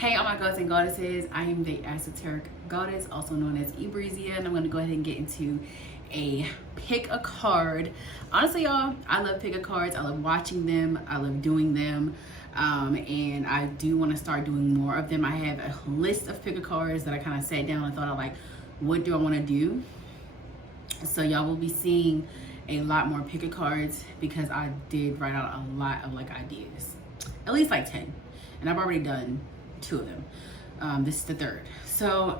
Hey, all my gods and goddesses, I am the esoteric goddess, also known as 𝐒𝐈𝐊, and I'm going to go ahead and get into a pick a card. Honestly, y'all, I love pick a cards. I love watching them. I love doing them. And I do want to start doing more of them. I have a list of pick a cards that I kind of sat down and thought of, like, what do I want to do? So y'all will be seeing a lot more pick a cards because I did write out a lot of like ideas, at least like 10, and I've already done 2 of them. This is the 3rd. So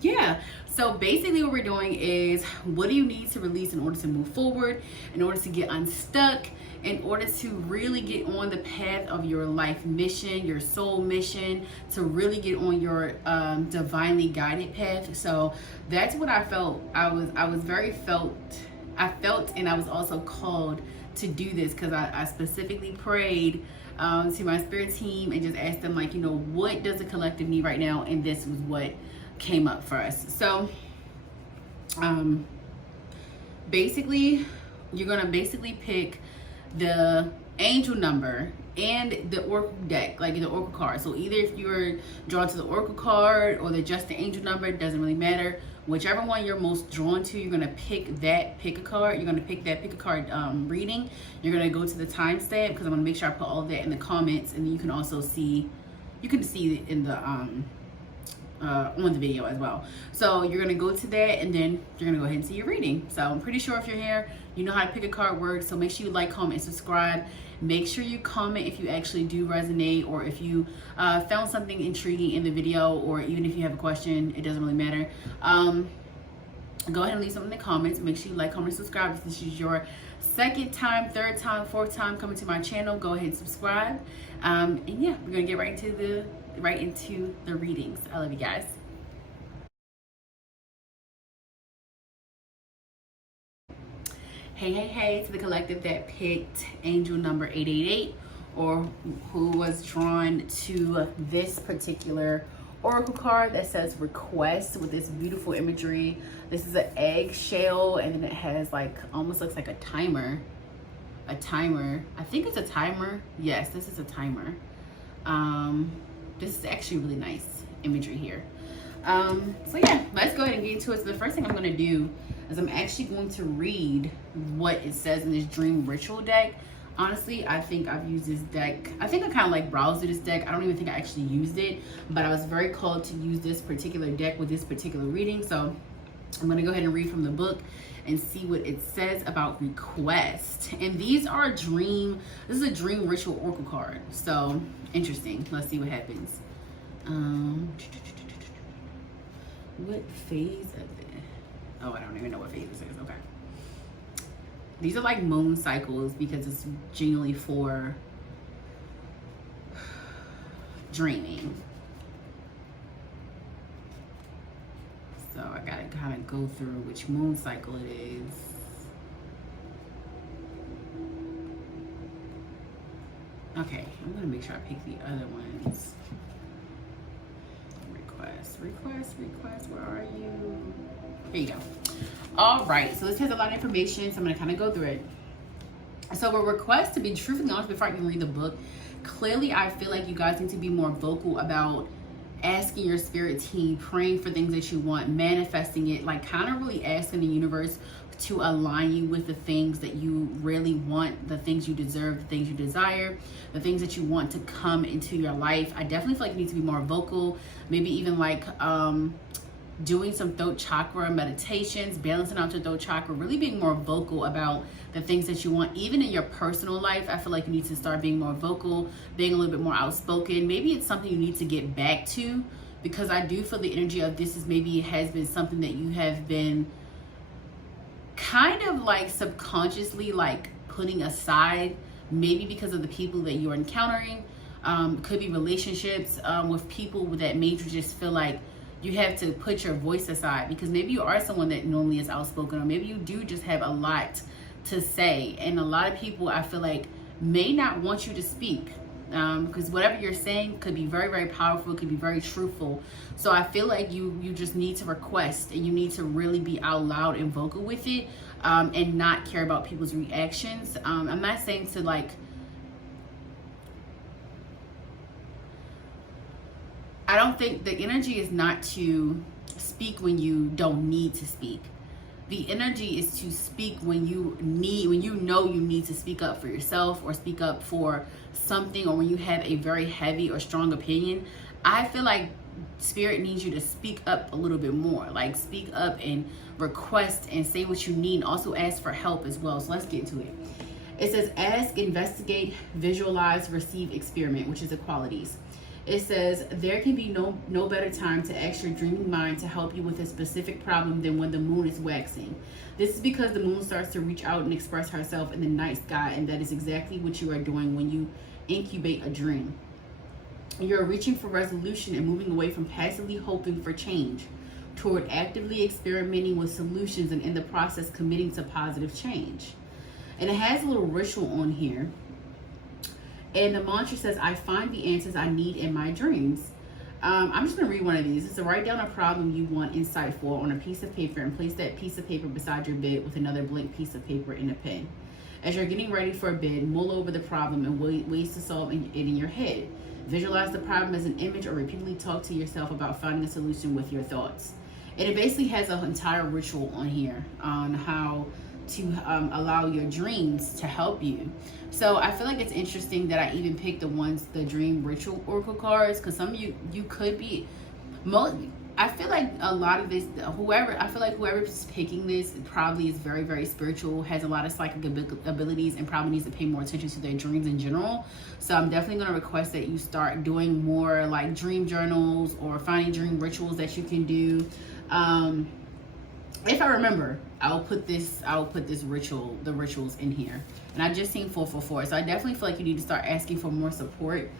yeah, so basically what we're doing is, what do you need to release in order to move forward, in order to get unstuck, in order to really get on the path of your life mission, your soul mission, to really get on your divinely guided path. So that's what I felt. I felt and I was also called to do this because I specifically prayed to my spirit team and just asked them, like, you know, what does the collective need right now? And this was what came up for us. So basically, you're gonna basically pick the angel number and the oracle deck, like the oracle card. So either if you're drawn to the oracle card or just the angel number, it doesn't really matter. Whichever one you're most drawn to, you're gonna pick that pick a card. You're gonna pick that pick a card reading. You're gonna go to the timestamp because I'm gonna make sure I put all of that in the comments, and then you can also see, you can see it in the on the video as well. So you're gonna go to that, and then you're gonna go ahead and see your reading. So I'm pretty sure if you're here, you know how to pick a card works. So make sure you like, comment, and subscribe. Make sure you comment if you actually do resonate, or if you found something intriguing in the video, or even if you have a question. It doesn't really matter. Go ahead and leave something in the comments. Make sure you like, comment, and subscribe. If this is your 2nd time, 3rd time, 4th time coming to my channel, go ahead and subscribe. And yeah, we're gonna get right into the readings. I love you guys. Hey to the collective that picked angel number 888, or who was drawn to this particular oracle card that says request, with this beautiful imagery. This is an eggshell, and then it has like, almost looks like a timer. I think it's a timer. Yes, this is a timer. This is actually really nice imagery here. So yeah, let's go ahead and get into it. So the first thing I'm going to do is I'm actually going to read what it says in this dream ritual deck. Honestly, I think I've used this deck. I think I kind of like browsed through this deck. I don't even think I actually used it, but I was very called to use this particular deck with this particular reading. So I'm going to go ahead and read from the book and see what it says about request. And these are this is a dream ritual oracle card. So interesting. Let's see what happens. What phase of it? Oh, I don't even know what phase this is. Okay. These are like moon cycles because it's generally for dreaming. So I gotta kind of go through which moon cycle it is. Okay, I'm gonna make sure I pick the other ones. Request, where are you? Here you go. All right, so this has a lot of information, so I'm gonna kind of go through it. So a request, to be truthfully honest, before I can read the book, clearly I feel like you guys need to be more vocal about asking your spirit team, praying for things that you want, manifesting it, like kind of really asking the universe to align you with the things that you really want, the things you deserve, the things you desire, the things that you want to come into your life. I definitely feel like you need to be more vocal, maybe even like doing some throat chakra meditations, balancing out your throat chakra, really being more vocal about the things that you want. Even in your personal life, I feel like you need to start being more vocal, being a little bit more outspoken. Maybe it's something you need to get back to, because I do feel the energy of this is maybe it has been something that you have been kind of like subconsciously like putting aside, maybe because of the people that you're encountering. Could be relationships with people that made you just feel like you have to put your voice aside, because maybe you are someone that normally is outspoken, or maybe you do just have a lot to say, and a lot of people, I feel like, may not want you to speak, because whatever you're saying could be very, very powerful, could be very truthful. So I feel like you just need to request, and you need to really be out loud and vocal with it, and not care about people's reactions. I'm not saying to like I don't think the energy is not to speak when you don't need to speak. The energy is to speak when you know you need to speak up for yourself or speak up for something, or when you have a very heavy or strong opinion. I feel like Spirit needs you to speak up a little bit more. Like, speak up and request and say what you need. Also ask for help as well. So let's get into it. It says ask, investigate, visualize, receive, experiment, which is the qualities. It says there can be no better time to ask your dreaming mind to help you with a specific problem than when the moon is waxing. This is because the moon starts to reach out and express herself in the night sky, and that is exactly what you are doing when you incubate a dream. You're reaching for resolution and moving away from passively hoping for change toward actively experimenting with solutions, and in the process committing to positive change. And it has a little ritual on here. And the mantra says, I find the answers I need in my dreams. I'm just going to read one of these. It's to write down a problem you want insight for on a piece of paper and place that piece of paper beside your bed with another blank piece of paper and a pen. As you're getting ready for bed, mull over the problem and ways to solve it in your head. Visualize the problem as an image or repeatedly talk to yourself about finding a solution with your thoughts. And it basically has an entire ritual on here on how to allow your dreams to help you. So I feel like it's interesting that I even picked the dream ritual oracle cards, because some of you could be, I feel like a lot of this, whoever's picking this probably is very, very spiritual, has a lot of psychic abilities, and probably needs to pay more attention to their dreams in general. So I'm definitely going to request that you start doing more like dream journals or finding dream rituals that you can do. If I remember, I'll put the rituals in here. And I just seen 444. So I definitely feel like you need to start asking for more support.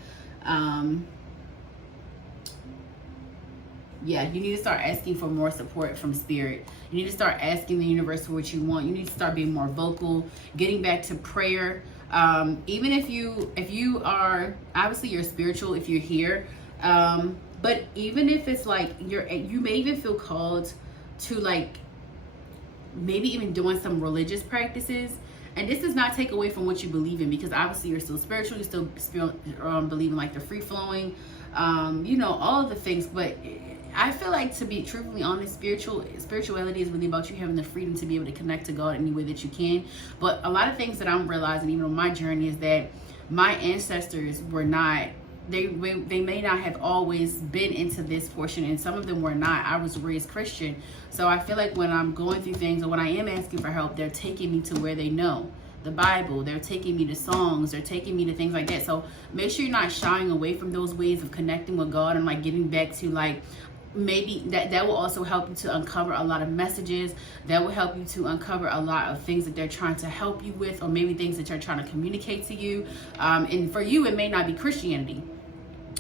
Yeah, you need to start asking for more support from Spirit. You need to start asking the universe for what you want. You need to start being more vocal, getting back to prayer. Even if you are, obviously you're spiritual if you're here. But even if it's like you may even feel called to like maybe even doing some religious practices. And this does not take away from what you believe in, because obviously you're still spiritual, you still believe in like the free flowing, all of the things. But I feel like, to be truthfully honest, spirituality is really about you having the freedom to be able to connect to God any way that you can. But a lot of things that I'm realizing, even on my journey, is that my ancestors were not, they may not have always been into this portion, and some of them were not. I was raised Christian, so I feel like when I'm going through things, or when I am asking for help, they're taking me to where they know the Bible, they're taking me to songs, they're taking me to things like that. So make sure you're not shying away from those ways of connecting with God, and like getting back to like, maybe that will also help you to uncover a lot of messages. That will help you to uncover a lot of things that they're trying to help you with, or maybe things that they're trying to communicate to you. And for you, it may not be Christianity.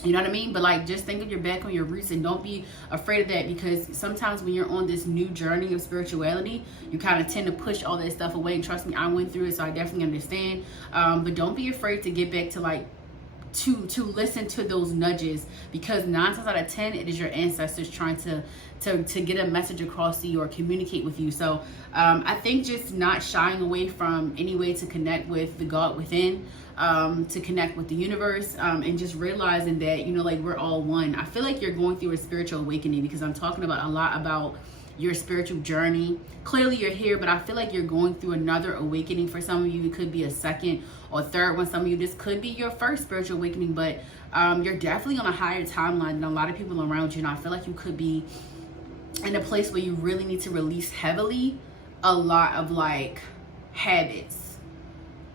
You know what I mean? But like, just think of your back on your roots, and don't be afraid of that, because sometimes when you're on this new journey of spirituality, you kind of tend to push all that stuff away. And trust me, I went through it, so I definitely understand. But don't be afraid to get back to like, to listen to those nudges, because 9 times out of 10 it is your ancestors trying to get a message across to you or communicate with you. So I think just not shying away from any way to connect with the God within, to connect with the universe, and just realizing that, like, we're all one. I feel like you're going through a spiritual awakening, because I'm talking about a lot about your spiritual journey. Clearly you're here, but I feel like you're going through another awakening. For some of you, it could be a second or third one. Some of you, this could be your first spiritual awakening, but you're definitely on a higher timeline than a lot of people around you. And I feel like you could be in a place where you really need to release heavily a lot of like habits.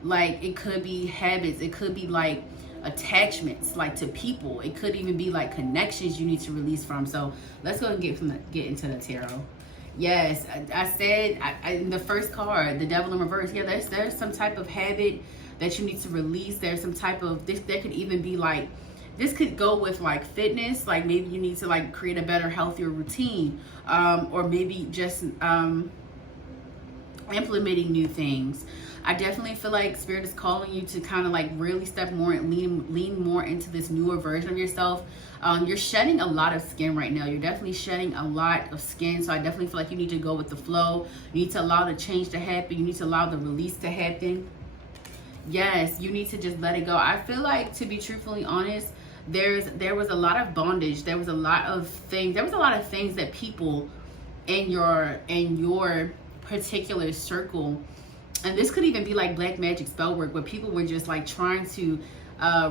Like, it could be habits, it could be like attachments, like to people. It could even be like connections you need to release from. So let's go and get into the tarot. Yes, I said in the first card, the Devil in reverse. Yeah, there's some type of habit that you need to release. There's some type of this. There could even be like, this could go with like fitness. Like, maybe you need to like create a better, healthier routine, or maybe just implementing new things. I definitely feel like Spirit is calling you to kind of like really step more and lean more into this newer version of yourself. You're shedding a lot of skin right now. You're definitely shedding a lot of skin. So I definitely feel like you need to go with the flow. You need to allow the change to happen. You need to allow the release to happen. Yes, you need to just let it go. I feel like, to be truthfully honest, there was a lot of bondage. There was a lot of things that people in your particular circle, and this could even be like black magic spell work, where people were just like trying to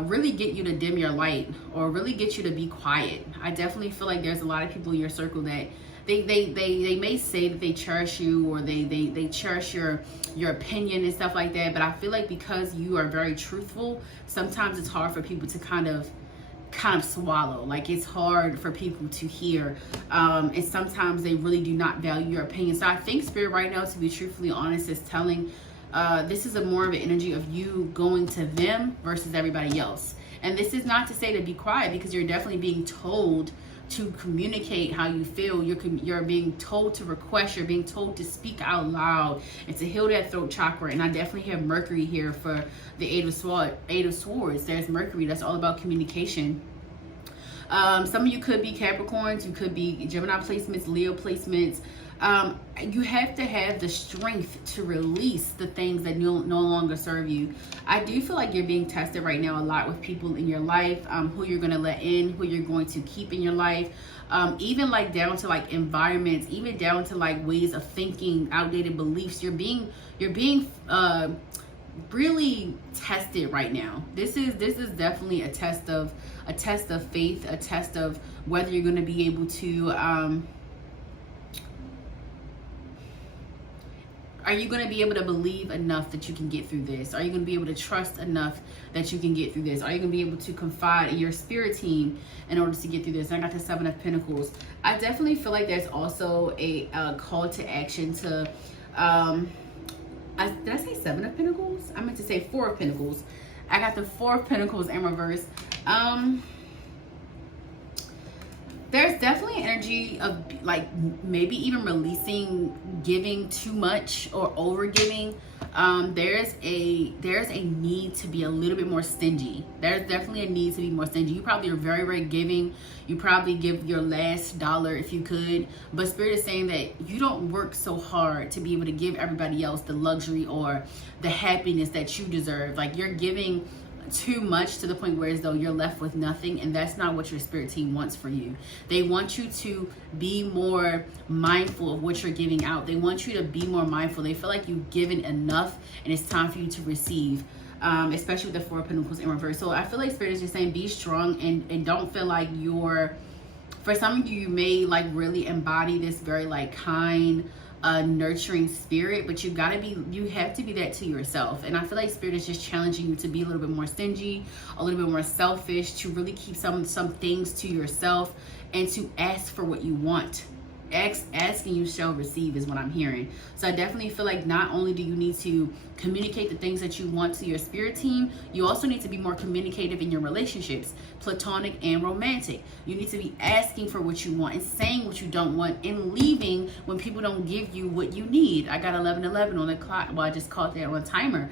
really get you to dim your light or really get you to be quiet. I definitely feel like there's a lot of people in your circle that they may say that they cherish you, or they cherish your opinion and stuff like that, but I feel like because you are very truthful, sometimes it's hard for people to kind of swallow. Like, it's hard for people to hear, and sometimes they really do not value your opinion. So I think Spirit right now, to be truthfully honest, is telling this is a more of an energy of you going to them versus everybody else. And this is not to say to be quiet, because you're definitely being told to communicate how you feel. You're being told to request, you're being told to speak out loud and to heal that throat chakra. And I definitely have Mercury here for the Eight of Swords. There's Mercury, that's all about communication. Some of you could be Capricorns, you could be Gemini placements, Leo placements. You have to have the strength to release the things that no longer serve you. I do feel like you're being tested right now a lot with people in your life, who you're going to let in, who you're going to keep in your life, even like down to like environments, even down to like ways of thinking, outdated beliefs. You're being really tested right now. This is definitely a test of faith, a test of whether you're going to be able to are you going to be able to believe enough that you can get through this? Are you going to be able to trust enough that you can get through this? Are you going to be able to confide in your spirit team in order to get through this? I got the Seven of Pentacles. I definitely feel like there's also a call to action to did I say Seven of Pentacles? I meant to say Four of Pentacles. I got the Four of Pentacles in reverse. There's definitely an energy of like maybe even releasing giving too much or over giving. There's a need to be a little bit more stingy. There's definitely a need to be more stingy. You probably are very, very giving. You probably give your last dollar if you could, but Spirit is saying that you don't work so hard to be able to give everybody else the luxury or the happiness that you deserve. Like, you're giving too much to the point where as though you're left with nothing, and that's not what your spirit team wants for you. They want you to be more mindful of what you're giving out. They want you to be more mindful. They feel like you've given enough and it's time for you to receive, especially with the Four of Pentacles in reverse. So I feel like Spirit is just saying be strong and don't feel like you're, for some of you, you may like really embody this very like kind, nurturing spirit, but you have to be that to yourself. And I feel like Spirit is just challenging you to be a little bit more stingy, a little bit more selfish, to really keep some things to yourself, and to ask for what you want. Asking you shall receive is what I'm hearing. So I definitely feel like not only do you need to communicate the things that you want to your spirit team, you also need to be more communicative in your relationships, platonic and romantic. You need to be asking for what you want and saying what you don't want, and leaving when people don't give you what you need. I got 11:11 on the clock. Well, I just called that on a timer.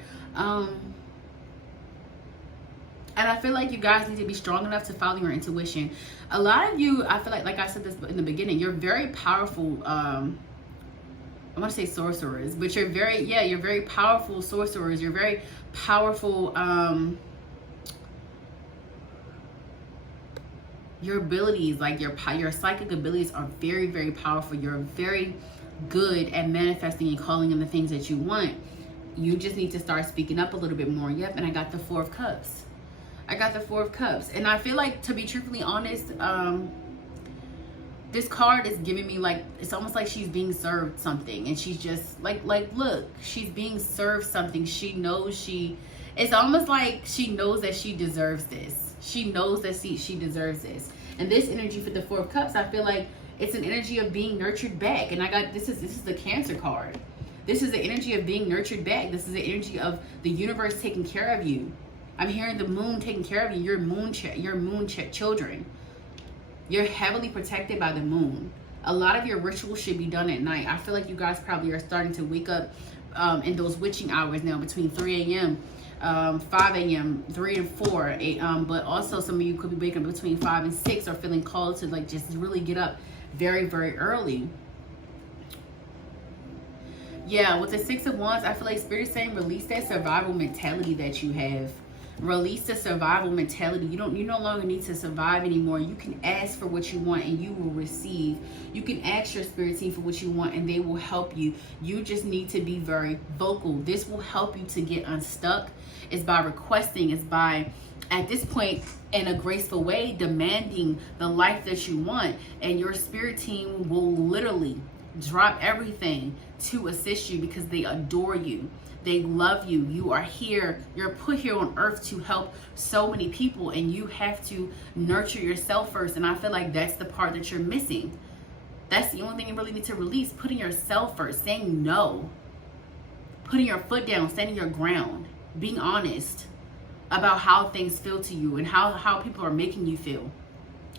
And I feel like you guys need to be strong enough to follow your intuition. A lot of you, I feel like I said this in the beginning, you're very powerful, I want to say sorcerers, but you're very powerful sorcerers. You're very powerful, your abilities, like your psychic abilities are very, very powerful. You're very good at manifesting and calling in the things that you want. You just need to start speaking up a little bit more. Yep, and I got the Four of Cups. I got the Four of Cups. And I feel like, to be truthfully honest, this card is giving me like, it's almost like she's being served something. And she's just like, look, she's being served something. She knows it's almost like she knows that she deserves this. She knows that she deserves this. And this energy for the Four of Cups, I feel like it's an energy of being nurtured back. And I got, this is the Cancer card. This is the energy of being nurtured back. This is the energy of the universe taking care of you. I'm hearing the moon taking care of you. Your moon children. You're heavily protected by the moon. A lot of your rituals should be done at night. I feel like you guys probably are starting to wake up in those witching hours now, between 3 a.m., 5 a.m., 3 and 4. But also some of you could be waking up between 5 and 6, or feeling called to like just really get up very, very early. Yeah, with the Six of Wands, I feel like Spirit is saying release that survival mentality that you have. Release the survival mentality. You no longer need to survive anymore. You can ask for what you want and you will receive. You can ask your spirit team for what you want and they will help you. You just need to be very vocal. This will help you to get unstuck. It's by requesting. It's by, at this point, in a graceful way, demanding the life that you want. And your spirit team will literally drop everything to assist you because they adore you. They love you. You are here. You're put here on earth to help so many people, and you have to nurture yourself first. And I feel like that's the part that you're missing. That's the only thing you really need to release. Putting yourself first, saying no, putting your foot down, standing your ground, being honest about how things feel to you and how people are making you feel,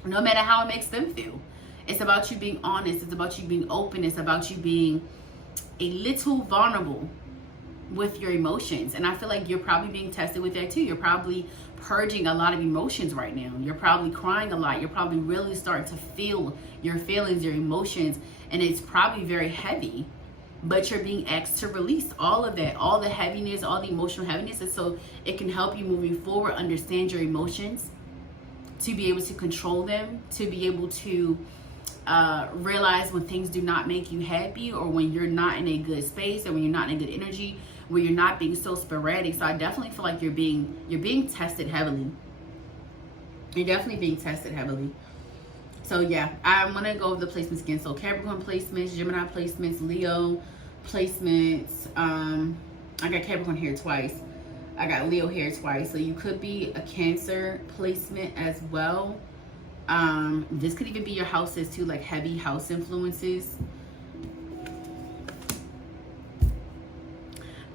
no matter how it makes them feel. It's about you being honest. It's about you being open. It's about you being a little vulnerable with your emotions. And I feel like you're probably being tested with that too. You're probably purging a lot of emotions right now. You're probably crying a lot. You're probably really starting to feel your feelings, your emotions, and it's probably very heavy. But you're being asked to release all of that, all the heaviness, all the emotional heaviness, and so it can help you moving forward, understand your emotions, to be able to control them, to be able to realize when things do not make you happy, or when you're not in a good space, or when you're not in a good energy, where you're not being so sporadic. So I definitely feel like you're being tested heavily. You're definitely being tested heavily. So yeah, I'm gonna go over the placements again. So Capricorn placements, Gemini placements, Leo placements. I got Capricorn here twice. I got Leo here twice. So you could be a Cancer placement as well. This could even be your houses too, like heavy house influences.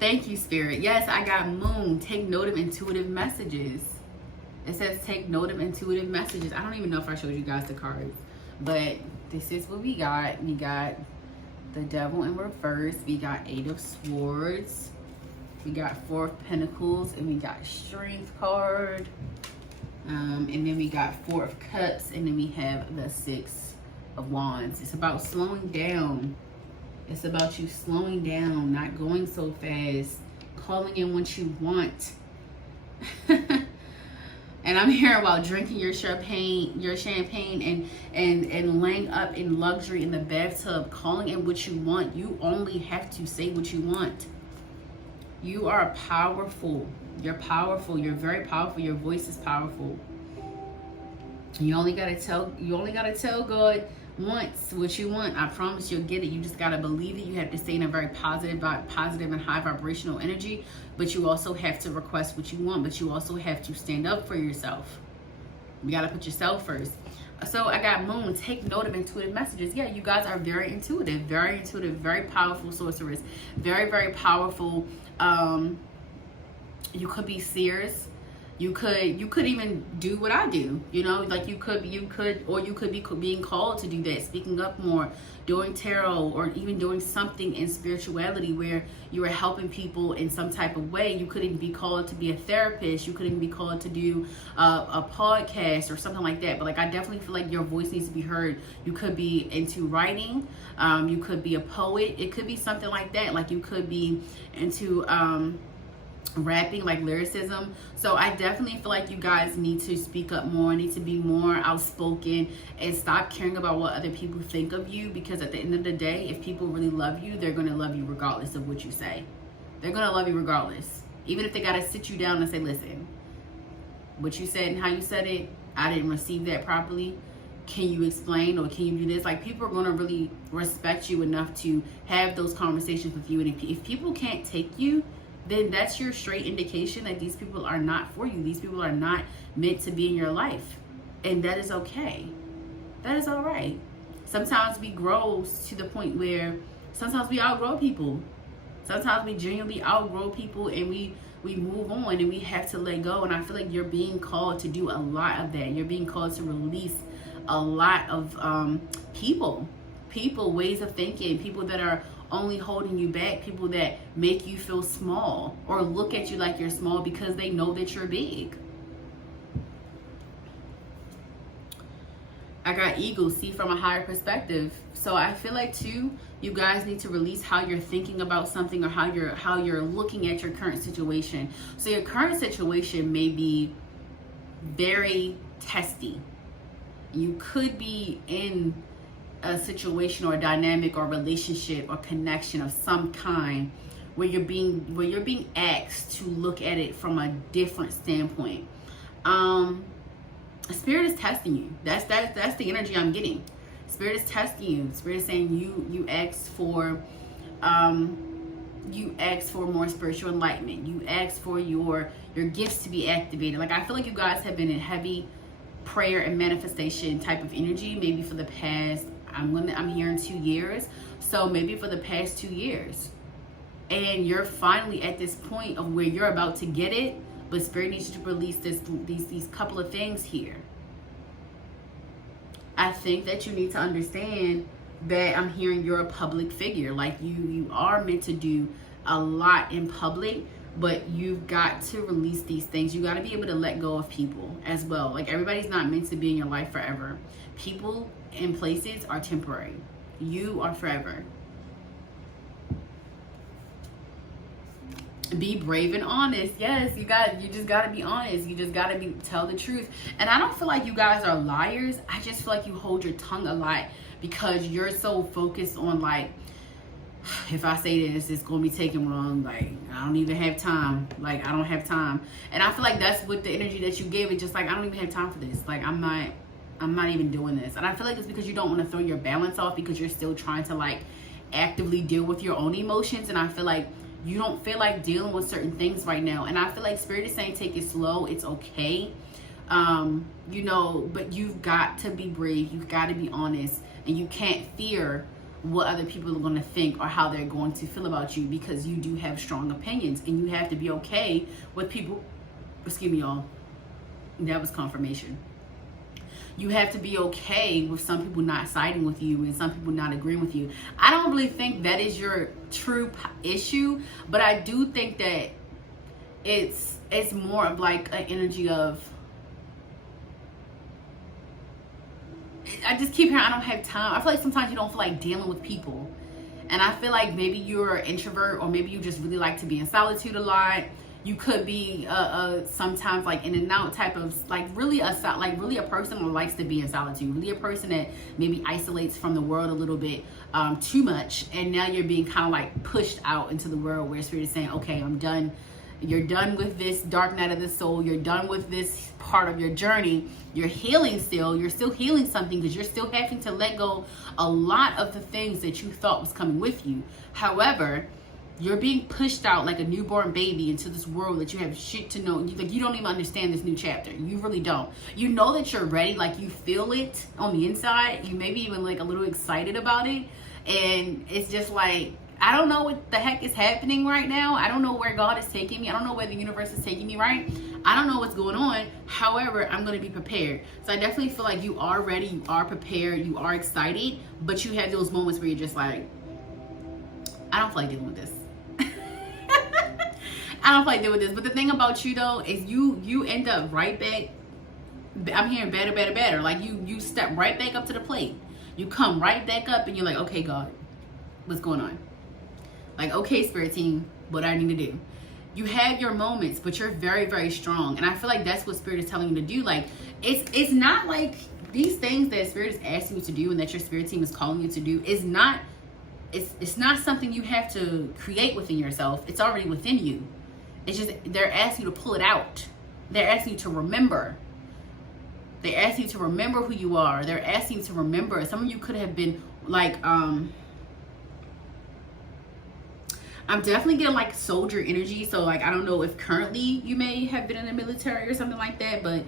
Thank you, Spirit. Yes, I got Moon. Take note of intuitive messages. It says take note of intuitive messages. I don't even know if I showed you guys the cards, but this is what we got. We got the Devil in reverse. We got 8 of Swords. We got 4 of Pentacles, and we got Strength card. And then we got 4 of Cups, and then we have the 6 of Wands. It's about slowing down. It's about you slowing down, not going so fast, calling in what you want. And I'm here while drinking your champagne and laying up in luxury in the bathtub, calling in what you want. You only have to say what you want. You are powerful. You're powerful. You're very powerful. Your voice is powerful. You only gotta tell God once what you want. I promise you'll get it. You just gotta believe it. You have to stay in a very positive and high vibrational energy, but you also have to request what you want, but you also have to stand up for yourself. You gotta put yourself first. So I got Moon. Take note of intuitive messages. Yeah, you guys are very intuitive, very powerful sorcerers, very, very powerful. You could be seers. You could even do what I do, you know, like you could be being called to do that, speaking up more, doing tarot, or even doing something in spirituality where you are helping people in some type of way. You could even be called to be a therapist. You could even be called to do a podcast or something like that. But like, I definitely feel like your voice needs to be heard. You could be into writing. You could be a poet. It could be something like that. Like you could be into rapping, like lyricism. So I definitely feel like you guys need to speak up more, need to be more outspoken, and stop caring about what other people think of you, because at the end of the day, if people really love you, they're going to love you regardless of what you say. They're going to love you regardless, even if they got to sit you down and say, listen, what you said and how you said it, I didn't receive that properly. Can you explain, or can you do this? Like, people are going to really respect you enough to have those conversations with you. And if people can't take you, then that's your straight indication that these people are not for you. These people are not meant to be in your life. And that is okay. That is all right. Sometimes we grow to the point where sometimes we outgrow people. Sometimes we genuinely outgrow people, and we move on, and we have to let go. And I feel like you're being called to do a lot of that. You're being called to release a lot of people, ways of thinking, people that are only holding you back, people that make you feel small or look at you like you're small because they know that you're big. I got eagle, see from a higher perspective. So I feel like too, you guys need to release how you're thinking about something, or how you're looking at your current situation. So your current situation may be very testy. You could be in a situation or a dynamic or relationship or connection of some kind where you're being asked to look at it from a different standpoint. Spirit is testing you. That's the energy I'm getting. Spirit is testing you. Spirit is saying you asked for more spiritual enlightenment. You asked for your gifts to be activated. Like, I feel like you guys have been in heavy prayer and manifestation type of energy, maybe for the past, I'm hearing 2 years. So maybe for the past 2 years. And you're finally at this point of where you're about to get it, but Spirit needs you to release these couple of things here. I think that you need to understand that I'm hearing you're a public figure. Like, you are meant to do a lot in public, but you've got to release these things. You got to be able to let go of people as well. Like, everybody's not meant to be in your life forever. People and places are temporary. You are forever. Be brave and honest. Yes, you just got to be honest. You just got to tell the truth. And I don't feel like you guys are liars. I just feel like you hold your tongue a lot because you're so focused on, like, if I say this, it's going to be taken wrong. Like, I don't even have time. Like, I don't have time. And I feel like that's what the energy that you give. It's just like, I don't even have time for this. Like, I'm not even doing this. And I feel like it's because you don't want to throw your balance off, because you're still trying to, like, actively deal with your own emotions. And I feel like you don't feel like dealing with certain things right now. And I feel like Spirit is saying, take it slow. It's okay. You know, but you've got to be brave. You've got to be honest. And you can't fear what other people are going to think or how they're going to feel about you, because you do have strong opinions, and you have to be okay with people. Excuse me, y'all. That was confirmation. You have to be okay with some people not siding with you and some people not agreeing with you. I don't really think that is your true issue, but I do think that it's more of like an energy of, I just keep hearing, I don't have time. I feel like sometimes you don't feel like dealing with people. And I feel like maybe you're an introvert, or maybe you just really like to be in solitude a lot. You could be sometimes like in and out type of, like really a person who likes to be in solitude, really a person that maybe isolates from the world a little bit too much. And now you're being kind of like pushed out into the world, where Spirit is saying, okay, I'm done. You're done with this dark night of the soul. You're done with this part of your journey. You're healing still. You're still healing something, because you're still having to let go a lot of the things that you thought was coming with you. However, you're being pushed out like a newborn baby into this world that you have shit to know. Like, you don't even understand this new chapter. You really don't. You know that you're ready. Like, you feel it on the inside. You maybe even like a little excited about it. And it's just like, I don't know what the heck is happening right now. I don't know where God is taking me. I don't know where the universe is taking me, right? I don't know what's going on. However, I'm going to be prepared. So I definitely feel like you are ready. You are prepared. You are excited. But you have those moments where you're just like, I don't feel like dealing with this. I don't feel like dealing with this. But the thing about you though is you end up right back. I'm hearing better. Like you step right back up to the plate. You come right back up and you're like, okay, God, what's going on? Like, okay, Spirit team, what I need to do. You have your moments, but you're very, very strong. And I feel like that's what Spirit is telling you to do. Like, it's not like these things that Spirit is asking you to do and that your Spirit team is calling you to do is not, it's not something you have to create within yourself. It's already within you. It's just they're asking you to pull it out. They're asking you to remember. They're asking you to remember who you are. They're asking you to remember. Some of you could have been like, I'm definitely getting like soldier energy. So like, I don't know if currently you may have been in the military or something like that, but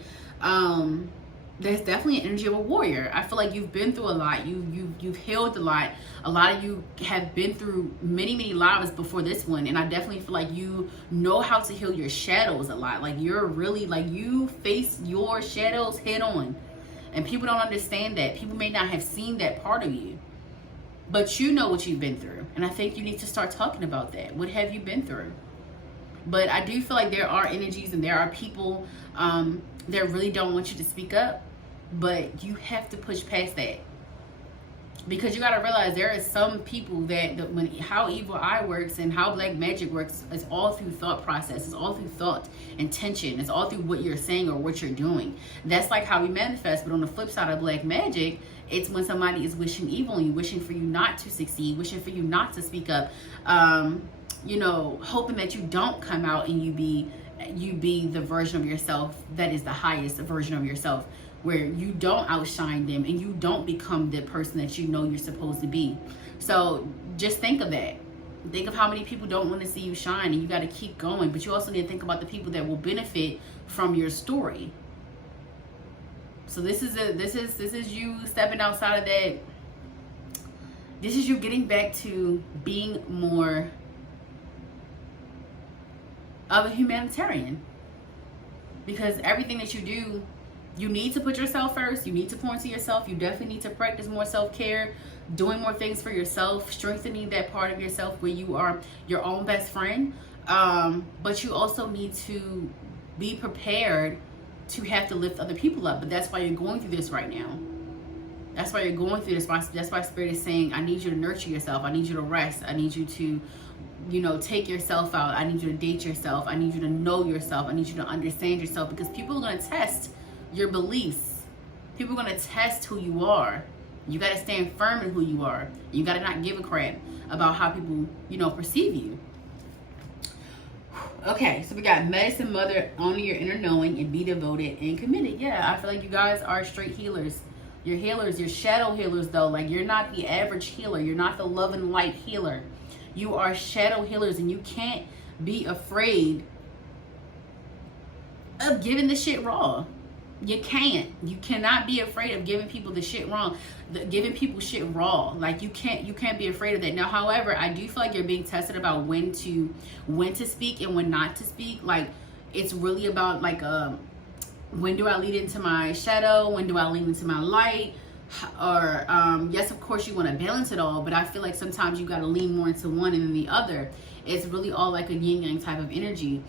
there's definitely an energy of a warrior. I feel like you've been through a lot. You've healed a lot. A lot of you have been through many lives before this one. And I definitely feel like you know how to heal your shadows a lot. Like you're really like, you face your shadows head on. And people don't understand that. People may not have seen that part of you. But you know what you've been through. And I think you need to start talking about that. What have you been through? But I do feel like there are energies and there are people that really don't want you to speak up. but you have to push past that. Because you got to realize there are some people that when how evil eye works and how black magic works is all through thought process. It's all through thought, intention. It's all through what you're saying or what you're doing. That's like how we manifest. But on the flip side of black magic, it's when somebody is wishing evil on you, wishing for you not to succeed, wishing for you not to speak up, you know, hoping that you don't come out and you be the version of yourself that is the highest version of yourself, where you don't outshine them and you don't become the person that you know you're supposed to be. So just think of that. Think of how many people don't want to see you shine, and you got to keep going. But you also need to think about the people that will benefit from your story. So this is you stepping outside of that. This is you getting back to being more of a humanitarian, because everything that you do, you need to put yourself first. You need to pour into yourself. You definitely need to practice more self-care, doing more things for yourself, strengthening that part of yourself where you are your own best friend. But you also need to be prepared to have to lift other people up. But that's why you're going through this right now. That's why you're going through this. That's why Spirit is saying, I need you to nurture yourself. I need you to rest. I need you to, you know, take yourself out. I need you to date yourself. I need you to know yourself. I need you to understand yourself, because people are going to test your beliefs. People are going to test who you are. You got to stand firm in who you are. You got to not give a crap about how people, you know, perceive you. Okay, so we got Medicine Mother, honor your inner knowing and be devoted and committed. Yeah, I feel like you guys are straight healers. You're healers. You're shadow healers, though. Like, you're not the average healer. You're not the love and light healer. You are shadow healers, and you can't be afraid of giving the shit raw. You can't. You cannot be afraid of giving people the shit wrong, giving people shit raw. Like, you can't be afraid of that. Now, however, I do feel like you're being tested about when to speak and when not to speak. Like, it's really about like when do I lead into my shadow? When do I lean into my light? Or yes, of course you want to balance it all, but I feel like sometimes you got to lean more into one and then the other. It's really all like a yin yang type of energy.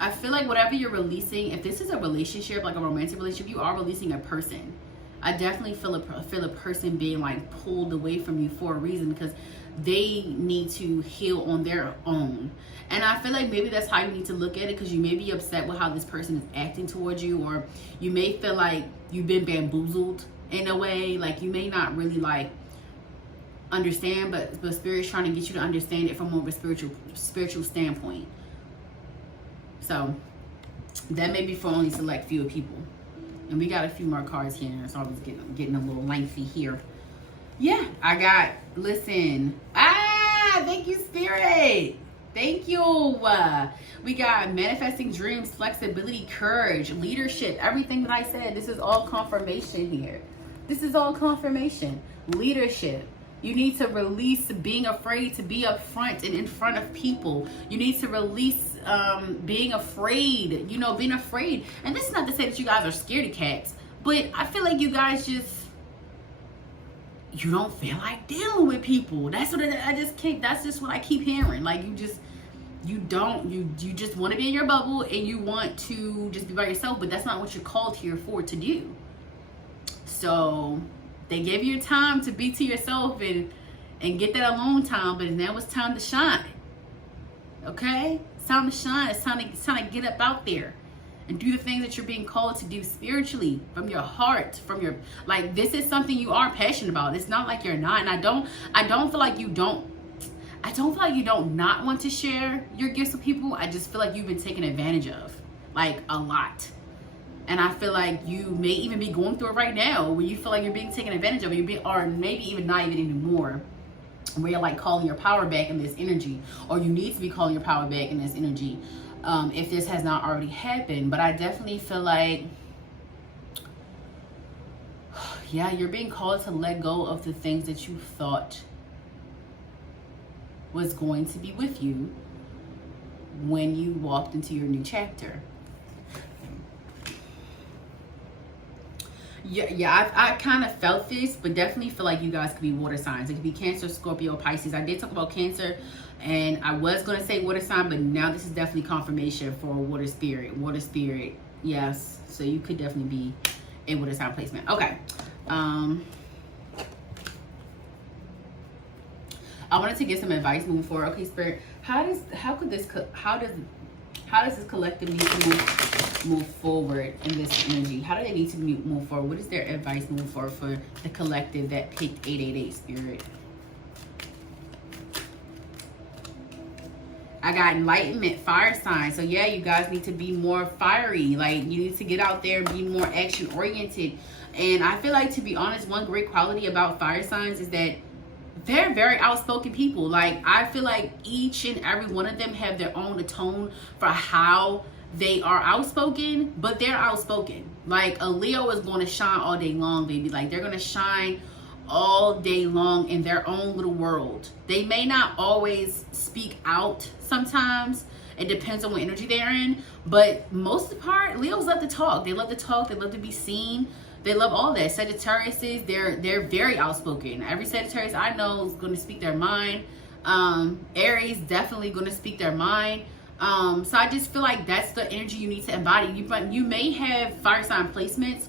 I feel like whatever you're releasing, if this is a relationship, like a romantic relationship, you are releasing a person. I definitely feel a person being like pulled away from you for a reason, because they need to heal on their own. And I feel like maybe that's how you need to look at it, because you may be upset with how this person is acting towards you, or you may feel like you've been bamboozled in a way. Like, you may not really like understand, but Spirit's trying to get you to understand it from more of a spiritual standpoint. So that may be for only select few people. And we got a few more cards here, so I was getting a little lengthy here. Yeah, I got, listen. Thank you, Spirit. Thank you. We got manifesting dreams, flexibility, courage, leadership, everything that I said. This is all confirmation here. This is all confirmation. Leadership. You need to release being afraid to be up front and in front of people. You need to release being afraid, being afraid. And this is not to say that you guys are scaredy cats, but I feel like you guys you don't feel like dealing with people. That's what that's just what I keep hearing. Like, you just want to be in your bubble and you want to just be by yourself, but that's not what you're called here for to do. So they gave you time to be to yourself and get that alone time, but now it's time to shine. Okay? It's time to shine. It's time to get up out there and do the things that you're being called to do spiritually, from your heart, like, this is something you are passionate about. It's not like you're not. And I don't feel like you don't not want to share your gifts with people. I just feel like you've been taken advantage of, like, a lot. And I feel like you may even be going through it right now, where you feel like you're being taken advantage of, or maybe even not even anymore, where you're like calling your power back in this energy, or you need to be calling your power back in this energy, if this has not already happened. But I definitely feel like, yeah, you're being called to let go of the things that you thought was going to be with you when you walked into your new chapter. Yeah, I kind of felt this, but definitely feel like you guys could be water signs. It could be Cancer, Scorpio, Pisces. I did talk about Cancer, and I was going to say water sign, but now this is definitely confirmation for water spirit. Water spirit, yes. So you could definitely be able to sign placement. Okay. I wanted to get some advice moving forward. Okay, Spirit, how does this collective need to move forward in this energy? How do they need to move forward? What is their advice moving forward for the collective that picked 888, Spirit? I got enlightenment, fire sign. So yeah, you guys need to be more fiery. Like, you need to get out there and be more action oriented. And I feel like, to be honest, one great quality about fire signs is that they're very outspoken people. Like, I feel like each and every one of them have their own tone for how they are outspoken, but they're outspoken. Like, a Leo is going to shine all day long, baby. Like, they're going to shine all day long in their own little world. They may not always speak out sometimes. It depends on what energy they're in. But most of the part, Leos love to talk. They love to talk. They love to be seen. They love all that. Sagittariuses, they're very outspoken. Every Sagittarius I know is going to speak their mind. Aries, definitely going to speak their mind. So I just feel like that's the energy you need to embody. You may have fire sign placements,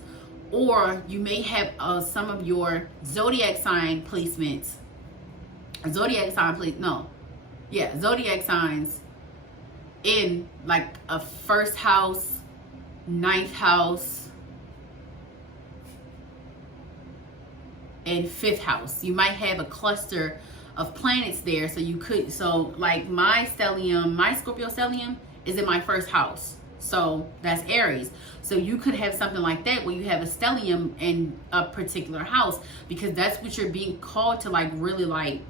or you may have some of your zodiac sign placements. Zodiac signs in like a first house, ninth house, and fifth house. You might have a cluster of planets there. So like my stellium, my Scorpio stellium is in my first house. So that's Aries. So you could have something like that where you have a stellium in a particular house, because that's what you're being called to, like, really, like,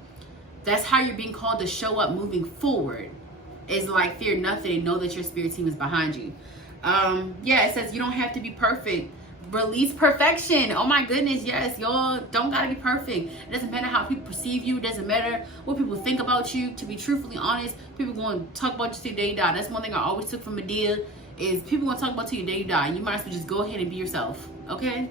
that's how you're being called to show up moving forward. Is like, fear nothing and know that your spirit team is behind you. Yeah, it says you don't have to be perfect. Release perfection. Oh my goodness, yes, y'all don't gotta be perfect. It doesn't matter how people perceive you. It doesn't matter what people think about you. To be truthfully honest, people going to talk about you till the day you die. That's one thing I always took from Medea, is people going to talk about you till the day you die. You might as well just go ahead and be yourself, okay?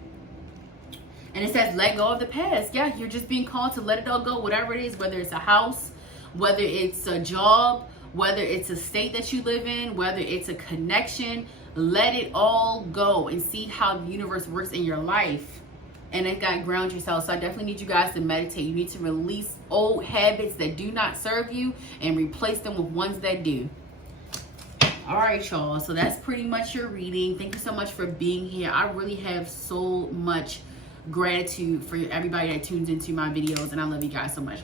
And it says let go of the past. Yeah, you're just being called to let it all go, whatever it is, whether it's a house, whether it's a job, whether it's a state that you live in, whether it's a connection. Let it all go and see how the universe works in your life. And it got ground yourself. So I definitely need you guys to meditate. You need to release old habits that do not serve you and replace them with ones that do. All right, y'all. So that's pretty much your reading. Thank you so much for being here. I really have so much gratitude for everybody that tunes into my videos, and I love you guys so much.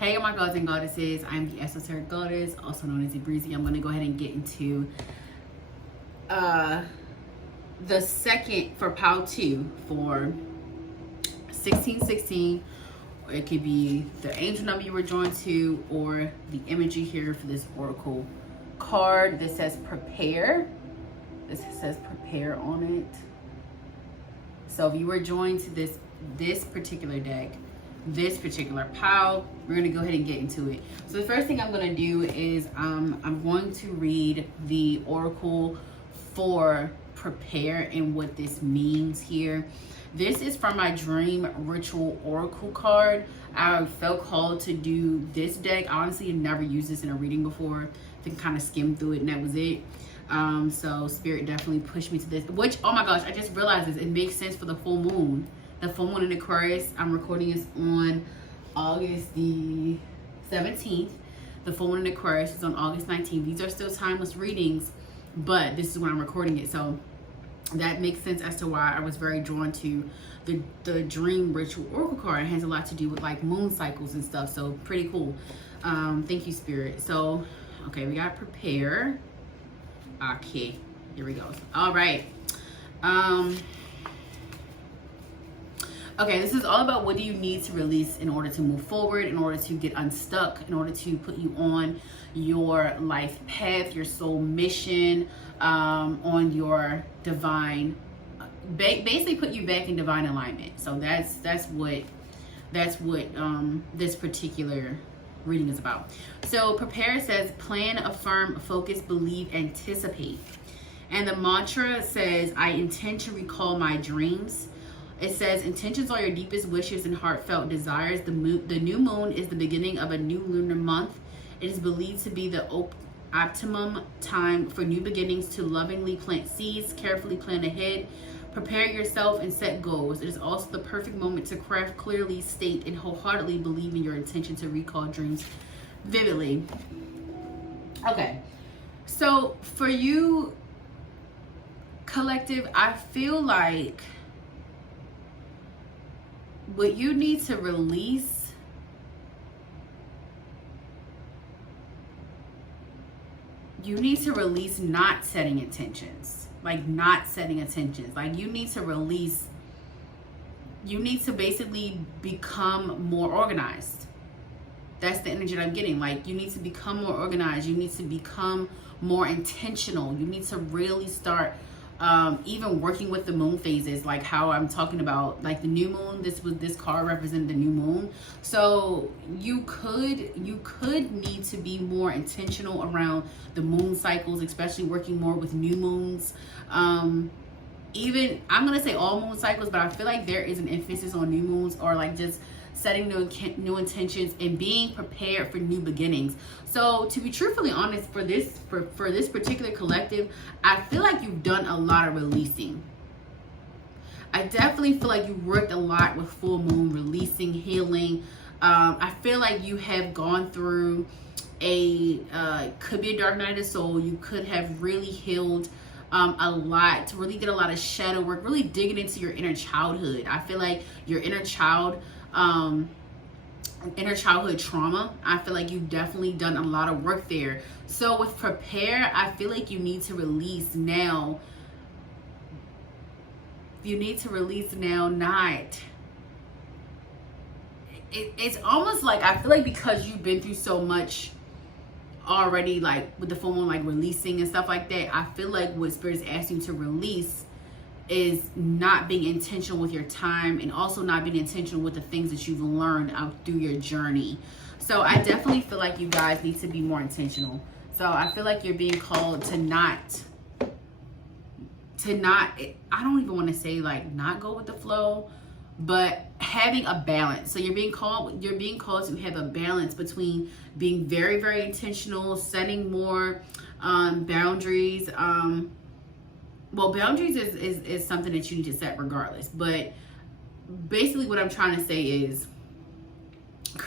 Hey, my gods and goddesses, I'm the esoteric goddess, also known as the Breezy. I'm going to go ahead and get into the second for POW 2 for 1616. It could be the angel number you were drawn to, or the imagery here for this oracle card. This says prepare. This says prepare on it. So if you were joined to this particular deck, this particular POW, we're going to go ahead and get into it. So the first thing I'm going to do is I'm going to read the oracle for prepare and what this means here. This is from my dream ritual oracle card. I felt called to do this deck. I honestly have never used this in a reading before. I think kind of skimmed through it and that was it. So spirit definitely pushed me to this, which, oh my gosh, I just realized this. It makes sense for the full moon. The full moon in Aquarius, I'm recording this on August the 17th. The full moon in Aquarius is on August 19th. These are still timeless readings, but this is when I'm recording it. So that makes sense as to why I was very drawn to the dream ritual oracle card. It has a lot to do with like moon cycles and stuff. So pretty cool. Thank you, spirit. So, okay, we got prepare. Okay, here we go. All right. Okay, this is all about what do you need to release in order to move forward, in order to get unstuck, in order to put you on your life path, your soul mission, on your divine, basically put you back in divine alignment. So that's what this particular reading is about. So prepare says plan, affirm, focus, believe, anticipate. And the mantra says I intend to recall my dreams. It says intentions are your deepest wishes and heartfelt desires. The new moon is the beginning of a new lunar month. It is believed to be the optimum time for new beginnings to lovingly plant seeds, carefully plan ahead, prepare yourself, and set goals. It is also the perfect moment to craft, clearly state, and wholeheartedly believe in your intention to recall dreams vividly. Okay, so for you, collective, I feel like what you need to release, you need to release not setting intentions. Like not setting intentions. Like you need to release, you need to basically become more organized. That's the energy that I'm getting. Like you need to become more organized. You need to become more intentional. You need to really start even working with the moon phases, like how I'm talking about, like the new moon. This card represented the new moon. So you could need to be more intentional around the moon cycles, especially working more with new moons. Even I'm gonna say all moon cycles, but I feel like there is an emphasis on new moons, or like just setting new intentions and being prepared for new beginnings. So to be truthfully honest, for this particular collective, I feel like you've done a lot of releasing. I definitely feel like you worked a lot with full moon, releasing, healing. I feel like you have gone through could be a dark night of the soul. You could have really healed a lot, really did a lot of shadow work, really digging into your inner childhood. I feel like your inner childhood trauma, I feel like you've definitely done a lot of work there. So with prepare, I feel like you need to release now. You need to release now, not. It's almost like, I feel like because you've been through so much already, like with the full moon, like releasing and stuff like that, I feel like what Spirit's asking you to release is not being intentional with your time, and also not being intentional with the things that you've learned out through your journey. So I definitely feel like you guys need to be more intentional. So I feel like you're being called to not, I don't even want to say like not go with the flow, but having a balance. So you're being called to have a balance between being very, very intentional, setting more boundaries. Well, boundaries is something that you need to set regardless. But basically what I'm trying to say is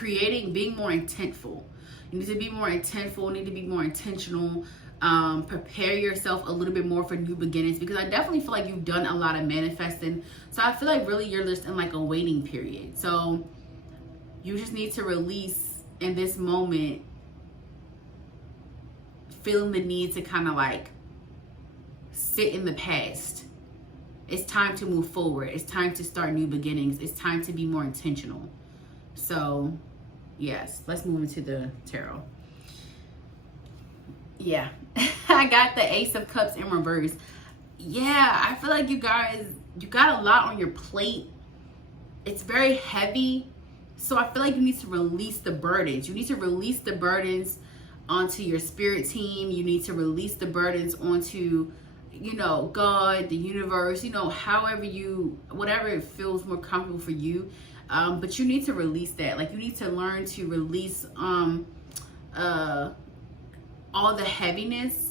being more intentful. You need to be more intentful, need to be more intentional. Prepare yourself a little bit more for new beginnings, because I definitely feel like you've done a lot of manifesting. So I feel like really you're just in like a waiting period. So you just need to release in this moment, feeling the need to kind of like sit in the past. It's time to move forward. It's time to start new beginnings. It's time to be more intentional. So yes, let's move into the tarot. Yeah, I got the Ace of Cups in reverse. Yeah, I feel like you guys, you got a lot on your plate. It's very heavy. So I feel like you need to release the burdens. You need to release the burdens onto your spirit team. You need to release the burdens onto, you know, God, the universe, you know, whatever it feels more comfortable for you. But you need to release that. Like you need to learn to release all the heaviness.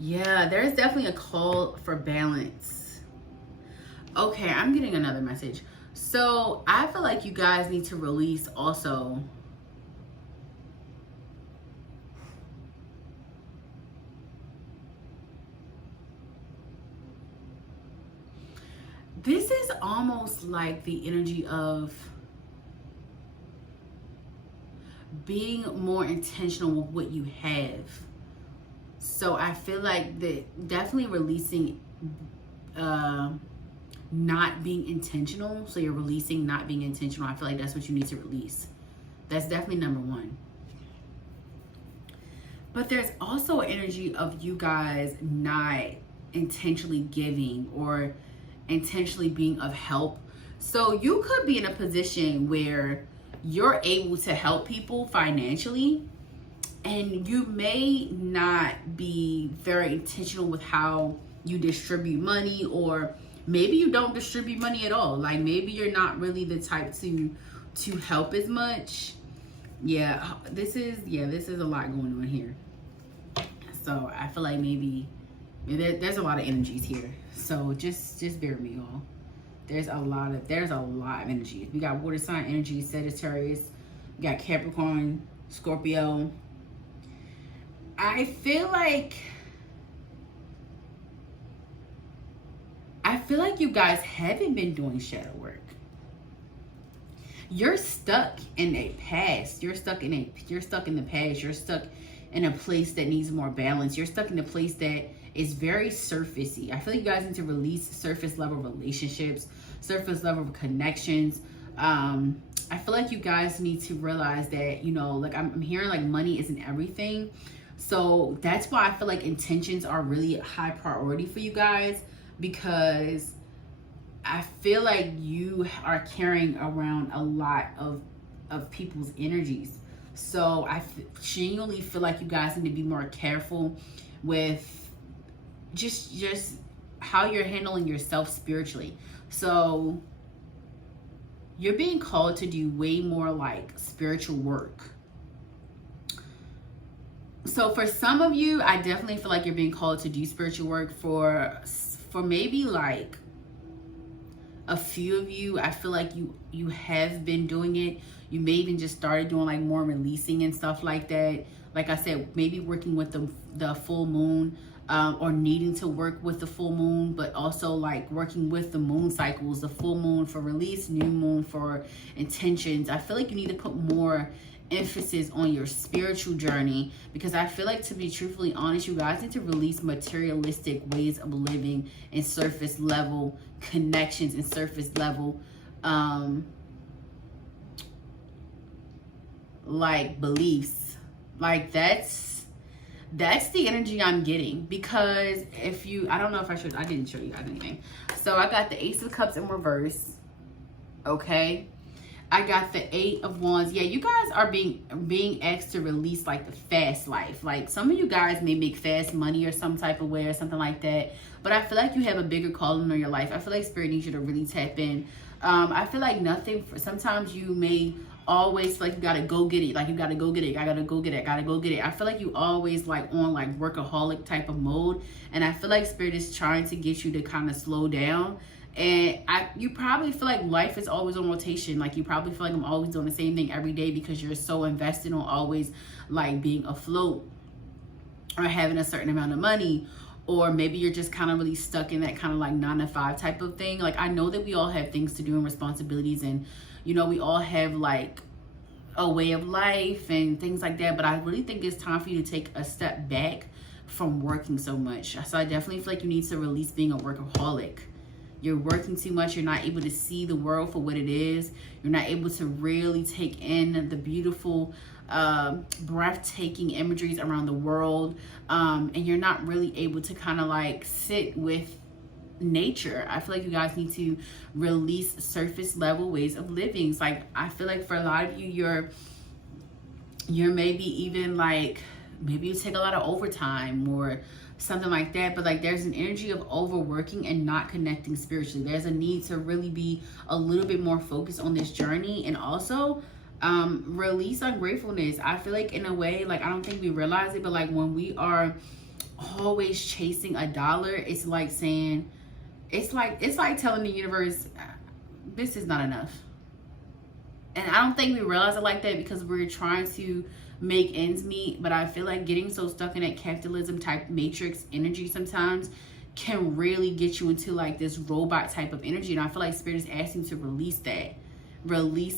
Yeah, there's definitely a call for balance. Okay, I'm getting another message. So I feel like you guys need to release also this is almost like the energy of being more intentional with what you have. So I feel like that definitely releasing not being intentional. So you're releasing not being intentional. I feel like that's what you need to release. That's definitely number one. But there's also an energy of you guys not intentionally giving or intentionally being of help. So you could be in a position where you're able to help people financially, And you may not be very intentional with how you distribute money, or maybe you don't distribute money at all. Like maybe you're not really the type to help as much. Yeah, this is a lot going on here. So I feel like maybe there's a lot of energies here. So just bear with me, y'all. There's a lot of energies. We got water sign energy, Sagittarius. We got Capricorn, Scorpio. I feel like you guys haven't been doing shadow work. You're stuck in a past. You're stuck in the past. You're stuck in a place that needs more balance. You're stuck in a place that is very surfacey. I feel like you guys need to release surface level relationships, surface level connections. I feel like you guys need to realize that, you know, like I'm hearing like money isn't everything. So that's why I feel like intentions are really a high priority for you guys, because I feel like you are carrying around a lot of people's energies. So I genuinely feel like you guys need to be more careful with just how you're handling yourself spiritually. So you're being called to do way more like spiritual work. So for some of you, I definitely feel like you're being called to do spiritual work. For maybe like a few of you, I feel like you have been doing it. You may even just started doing like more releasing and stuff like that. Like I said, maybe working with the full moon, or needing to work with the full moon, but also like working with the moon cycles, the full moon for release, new moon for intentions. I feel like you need to put more emphasis on your spiritual journey, because I feel like, to be truthfully honest, you guys need to release materialistic ways of living and surface level connections and surface level like beliefs. Like that's the energy I'm getting. Because if you, I don't know if I didn't show you guys anything. So I got the Ace of Cups in reverse. Okay, I got the Eight of Wands. Yeah, you guys are being asked to release like the fast life. Like some of you guys may make fast money or some type of way or something like that. But I feel like you have a bigger calling on your life. I feel like Spirit needs you to really tap in. I feel like sometimes you may always feel like you gotta go get it. Like you gotta go get it. I gotta go get it. I gotta go get it. I feel like you always like on like workaholic type of mode. And I feel like Spirit is trying to get you to kind of slow down. And you probably feel like life is always on rotation. Like you probably feel like I'm always doing the same thing every day, because you're so invested on always like being afloat or having a certain amount of money. Or maybe you're just kind of really stuck in that kind of like 9-to-5 type of thing. Like I know that we all have things to do and responsibilities, and you know, we all have like a way of life and things like that. But I really think it's time for you to take a step back from working so much. So I definitely feel like you need to release being a workaholic. You're working too much. You're not able to see the world for what it is. You're not able to really take in the beautiful, breathtaking imageries around the world. And you're not really able to kind of like sit with nature. I feel like you guys need to release surface level ways of living. It's like, I feel like for a lot of you, you're maybe even like, maybe you take a lot of overtime or something like that, but like there's an energy of overworking and not connecting spiritually. There's a need to really be a little bit more focused on this journey, and also release ungratefulness. I feel like in a way, like I don't think we realize it, but like when we are always chasing a dollar, it's like saying, it's like telling the universe, this is not enough. And I don't think we realize it like that, because we're trying to make ends meet. But I feel like getting so stuck in that capitalism type matrix energy sometimes can really get you into like this robot type of energy. And I feel like Spirit is asking you to release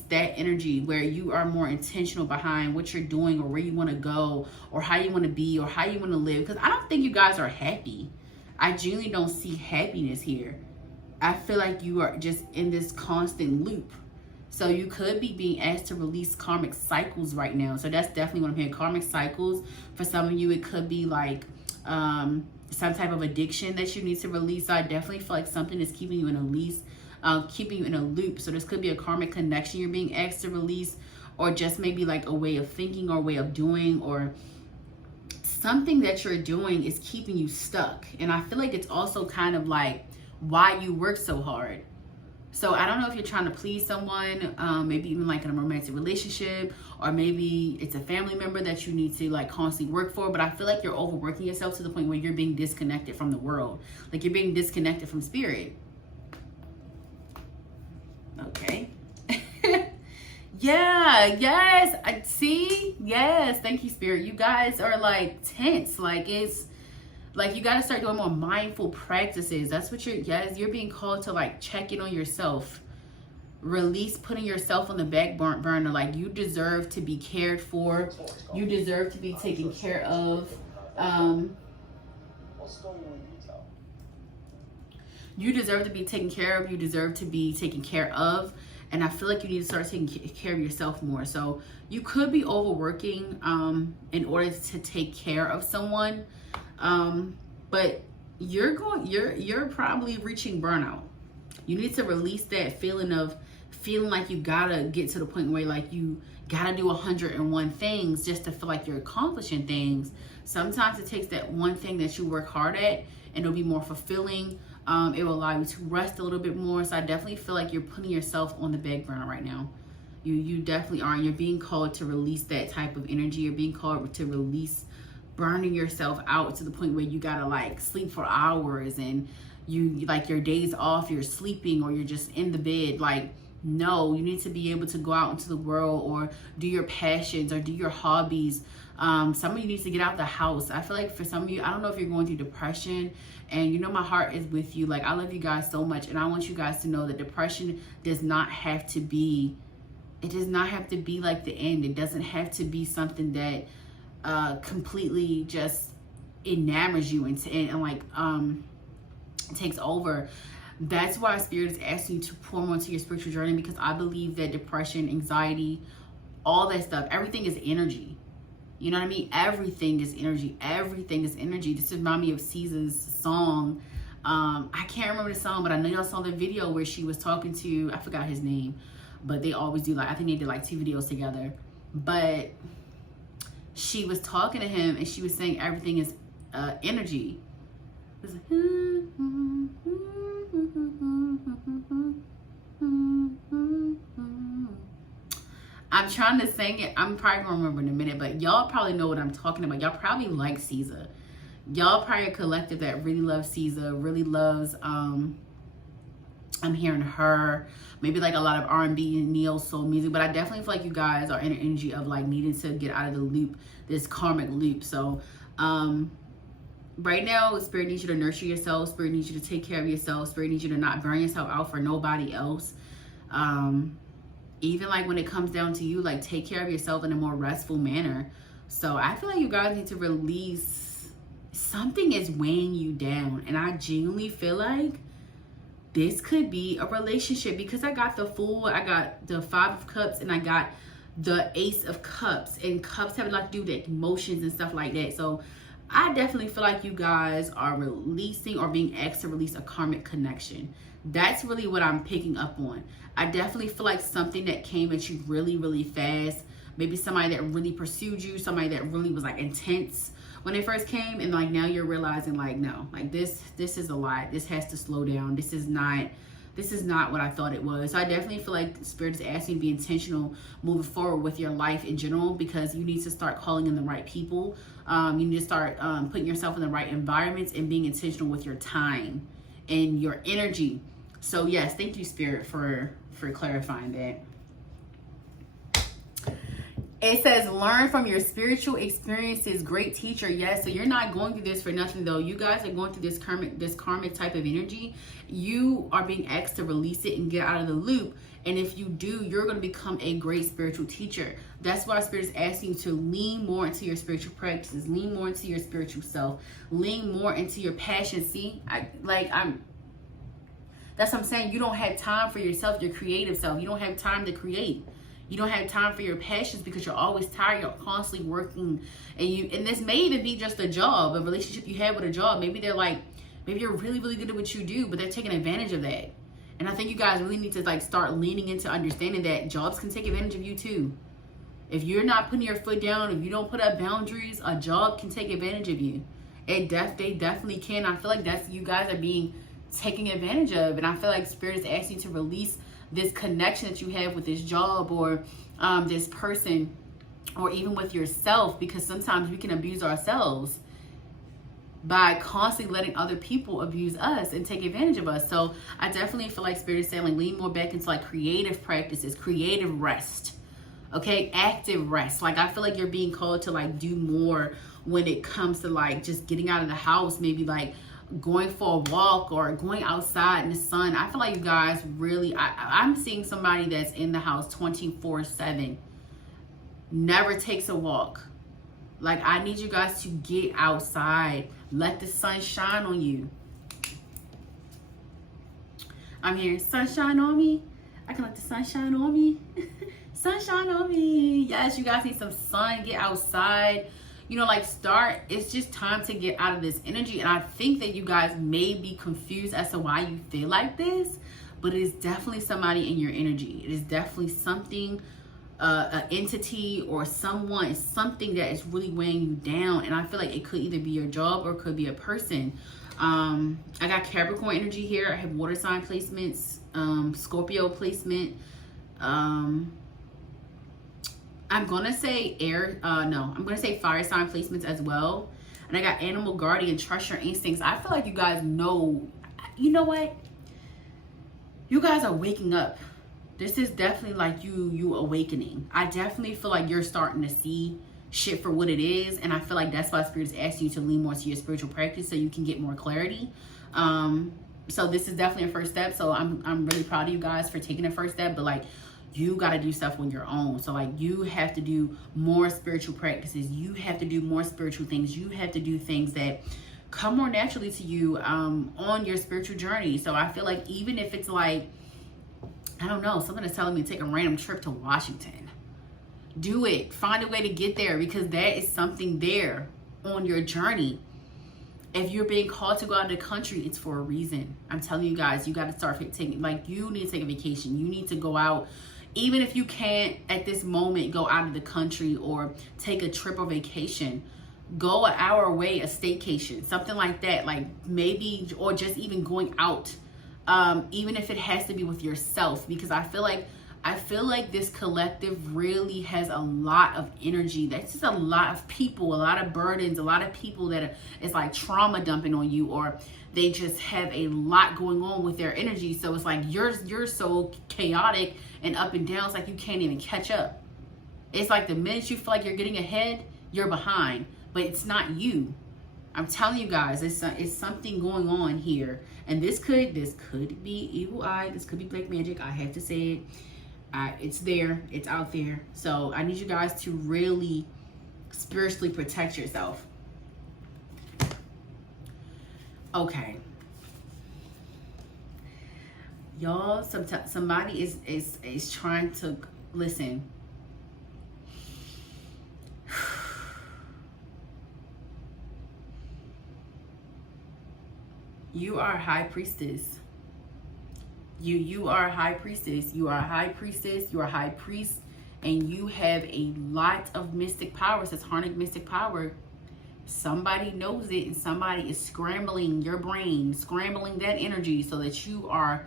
that energy, where you are more intentional behind what you're doing, or where you want to go, or how you want to be, or how you want to live. Because I don't think you guys are happy. I genuinely don't see happiness here. I feel like you are just in this constant loop. So you could be being asked to release karmic cycles right now. So that's definitely what I'm hearing. Karmic cycles. For some of you, it could be like some type of addiction that you need to release. So I definitely feel like something is keeping you in a loop. So this could be a karmic connection you're being asked to release, or just maybe like a way of thinking or way of doing, or something that you're doing is keeping you stuck. And I feel like it's also kind of like why you work so hard. So I don't know if you're trying to please someone, maybe even like in a romantic relationship, or maybe it's a family member that you need to like constantly work for. But I feel like you're overworking yourself to the point where you're being disconnected from the world. Like you're being disconnected from spirit. Okay. Yeah, yes, I see. Yes, thank you, spirit. You guys are like tense. Like it's like you got to start doing more mindful practices. That's what you're being called to, like check in on yourself. Release putting yourself on the back burner. Like you deserve to be cared for. You deserve to be taken care of. You deserve to be taken care of. You deserve to be taken care of. And I feel like you need to start taking care of yourself more. So you could be overworking in order to take care of someone. But you're probably reaching burnout. You need to release that feeling of feeling like you gotta get to the point where like you gotta do 101 things just to feel like you're accomplishing things. Sometimes it takes that one thing that you work hard at and it'll be more fulfilling. It will allow you to rest a little bit more. So I definitely feel like you're putting yourself on the back burner right now. You definitely are. And you're being called to release that type of energy. You're being called to release burning yourself out to the point where you gotta like sleep for hours and you like your days off, you're sleeping or you're just in the bed. Like, no, you need to be able to go out into the world or do your passions or do your hobbies. Some of you need to get out the house. I feel like for some of you, I don't know if you're going through depression, and you know my heart is with you. Like I love you guys so much, and I want you guys to know that depression does not have to be, it does not have to be like the end. It doesn't have to be something that completely just enamors you and like takes over. That's why Spirit is asking you to pour more into your spiritual journey, because I believe that depression, anxiety, all that stuff, everything is energy. You know what I mean? Everything is energy. Everything is energy. This reminds me of SZA's song. I can't remember the song, but I know y'all saw the video where she was talking to, I forgot his name, but they always do like, I think they did like 2 videos together. But she was talking to him and she was saying everything is energy. It was like, I'm trying to sing it. I'm probably gonna remember in a minute, but y'all probably know what I'm talking about. Y'all probably like SZA. Y'all probably a collective that really loves SZA, really loves I'm hearing her, maybe like a lot of R&B and neo soul music, but I definitely feel like you guys are in an energy of like needing to get out of the loop, this karmic loop. So right now, Spirit needs you to nurture yourself. Spirit needs you to take care of yourself. Spirit needs you to not burn yourself out for nobody else. Even like when it comes down to you, like take care of yourself in a more restful manner. So I feel like you guys need to release, something is weighing you down. And I genuinely feel like this could be a relationship, because I got the Fool, I got the 5 of Cups, and I got the Ace of Cups. And cups have a lot to do with emotions and stuff like that. So I definitely feel like you guys are releasing or being asked to release a karmic connection. That's really what I'm picking up on. I definitely feel like something that came at you really, really fast. Maybe somebody that really pursued you, somebody that really was like intense when they first came, and like now you're realizing like, no, like this is a lot. This has to slow down. This is not what I thought it was. So I definitely feel like Spirit is asking you to be intentional moving forward with your life in general, because you need to start calling in the right people. You need to start putting yourself in the right environments and being intentional with your time and your energy. So yes, thank you, Spirit, for clarifying that. It says, learn from your spiritual experiences, great teacher. Yes, so you're not going through this for nothing, though. You guys are going through this karmic type of energy. You are being asked to release it and get out of the loop. And if you do, you're going to become a great spiritual teacher. That's why Spirit is asking you to lean more into your spiritual practices, lean more into your spiritual self, lean more into your passion. See, that's what I'm saying. You don't have time for yourself, your creative self. You don't have time to create. You don't have time for your passions because you're always tired. You're constantly working, and this may even be just a job, a relationship you have with a job. Maybe they're like, maybe you're really, really good at what you do, but they're taking advantage of that. And I think you guys really need to like start leaning into understanding that jobs can take advantage of you too. If you're not putting your foot down, if you don't put up boundaries, a job can take advantage of you. They definitely can. I feel like that's, you guys are being taken advantage of. And I feel like Spirit is asking you to release this connection that you have with this job or this person, or even with yourself, because sometimes we can abuse ourselves by constantly letting other people abuse us and take advantage of us. So I definitely feel like Spirit is saying, like, lean more back into like creative practices, creative rest, okay, active rest. Like, I feel like you're being called to like do more when it comes to like just getting out of the house, maybe like going for a walk or going outside in the sun. I feel like you guys really, I'm seeing somebody that's in the house 24/7, never takes a walk. Like, I need you guys to get outside. Let the sun shine on you. I'm hearing sunshine on me. I can let the sun shine on me. Sunshine on me. Yes, you guys need some sun. Get outside. You know, like, start. It's just time to get out of this energy. And I think that you guys may be confused as to why you feel like this. But it is definitely somebody in your energy. It is definitely something, an entity or someone, something that is really weighing you down. And I feel like it could either be your job or it could be a person. I got Capricorn energy here. I have water sign placements, Scorpio placement. I'm gonna say I'm gonna say fire sign placements as well. And I got animal guardian, trust your instincts. I feel like you guys know, you know what? You guys are waking up. This is definitely like you awakening. I definitely feel like you're starting to see shit for what it is. And I feel like that's why Spirit is asking you to lean more to your spiritual practice so you can get more clarity. So this is definitely a first step. So I'm really proud of you guys for taking the first step. But like, you got to do stuff on your own. So like, you have to do more spiritual practices. You have to do more spiritual things. You have to do things that come more naturally to you on your spiritual journey. So I feel like even if it's like, I don't know, something is telling me to take a random trip to Washington. Do it. Find a way to get there, because that is something there on your journey. If you're being called to go out of the country, it's for a reason. I'm telling you guys, you got to start taking, like, you need to take a vacation. You need to go out. Even if you can't at this moment go out of the country or take a trip or vacation, go an hour away, a staycation, something like that. Like, maybe, or just even going out. Even if it has to be with yourself, because I feel like this collective really has a lot of energy. That's just a lot of people, a lot of burdens, a lot of people that it's like trauma dumping on you, or they just have a lot going on with their energy. So it's like you're so chaotic and up and down. It's like you can't even catch up. It's like the minute you feel like you're getting ahead, you're behind. But it's not you. I'm telling you guys, it's something going on here. And this could be evil eye. This could be black magic. I have to say it. It's there. It's out there. So I need you guys to really spiritually protect yourself. Okay. Y'all, somebody is trying to listen. You are a high priestess. You are a high priestess. You are a high priestess. You are a high priest. And you have a lot of mystic powers. That's harnessed mystic power. Somebody knows it, and somebody is scrambling your brain, scrambling that energy so that you are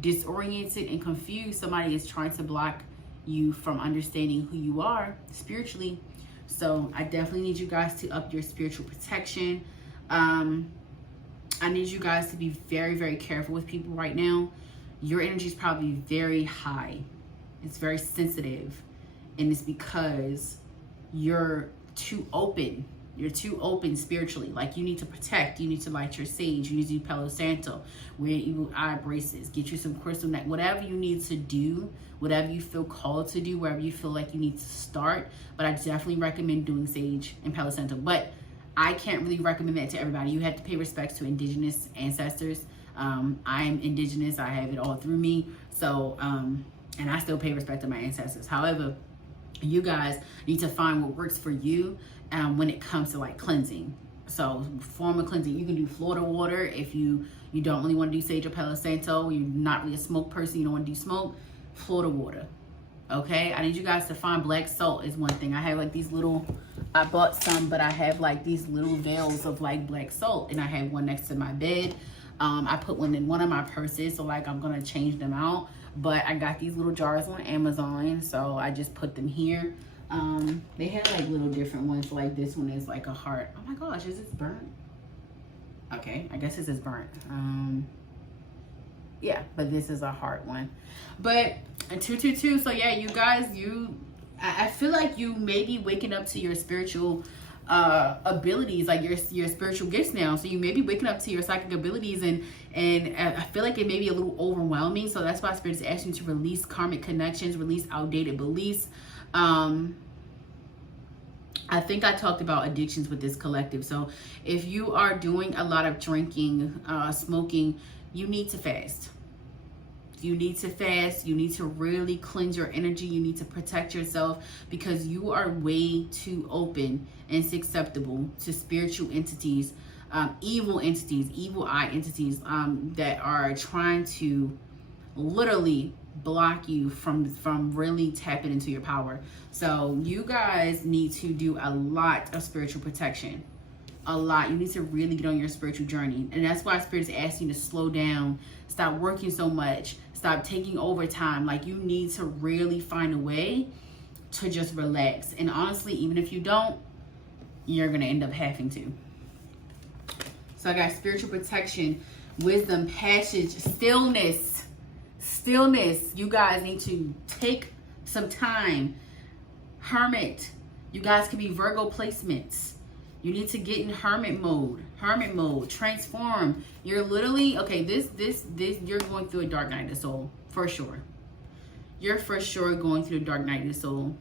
disoriented and confused. Somebody is trying to block you from understanding who you are spiritually. So I definitely need you guys to up your spiritual protection. I need you guys to be very, very careful with people right now. Your energy is probably very high. It's very sensitive. And it's because you're too open. You're too open spiritually. Like, you need to protect. You need to light your sage. You need to do Palo Santo. Wear evil eye braces. Get you some crystal neck. Whatever you need to do. Whatever you feel called to do. Wherever you feel like you need to start. But I definitely recommend doing sage and Palo Santo. But I can't really recommend that to everybody. You have to pay respects to indigenous ancestors. I am indigenous. I have it all through me. So, and I still pay respect to my ancestors. However, you guys need to find what works for you when it comes to like cleansing. So form of cleansing, you can do Florida water if you don't really want to do sage or Palo Santo. You're not really a smoke person. You don't want to do smoke. Florida water. Okay, I need you guys to find black salt is one thing. I have like these little, I bought some, but I have like these little veils of like black salt, and I have one next to my bed. I put one in one of my purses, so like I'm gonna change them out. But I got these little jars on Amazon, so I just put them here. They have like little different ones, like this one is like a heart. Oh my gosh, is this burnt? Okay, I guess this is burnt. Yeah, but this is a heart one. But 222, so yeah, you guys, I feel like you may be waking up to your spiritual abilities, like your spiritual gifts now. So you may be waking up to your psychic abilities, and I feel like it may be a little overwhelming. So that's why Spirit is asking you to release karmic connections, release outdated beliefs. I think I talked about addictions with this collective. So if you are doing a lot of drinking, smoking, you need to fast. You need to fast. You need to really cleanse your energy. You need to protect yourself, because you are way too open and susceptible to spiritual entities, evil entities, evil eye entities that are trying to literally block you from really tapping into your power. So you guys need to do a lot of spiritual protection. A lot. You need to really get on your spiritual journey. And that's why Spirit is asking you to slow down, stop working so much, stop taking overtime. Like, you need to really find a way to just relax. And honestly, even if you don't, you're going to end up having to. So I got spiritual protection, wisdom, passage, stillness. Stillness. You guys need to take some time. Hermit. You guys could be Virgo placements. You need to get in hermit mode, transform. You're literally, okay, this, you're going through a dark night of the soul, for sure. You're for sure going through a dark night of the soul.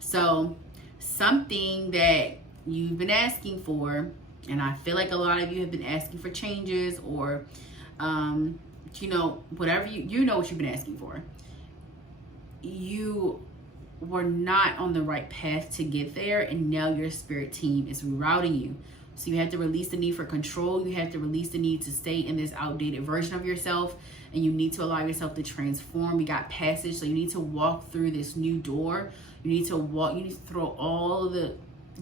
So something that you've been asking for, and I feel like a lot of you have been asking for changes, or, you know, whatever you know what you've been asking for. You were not on the right path to get there, and now your spirit team is rerouting you. So you have to release the need for control. You have to release the need to stay in this outdated version of yourself, and you need to allow yourself to transform. We got passage, so you need to walk through this new door. You need to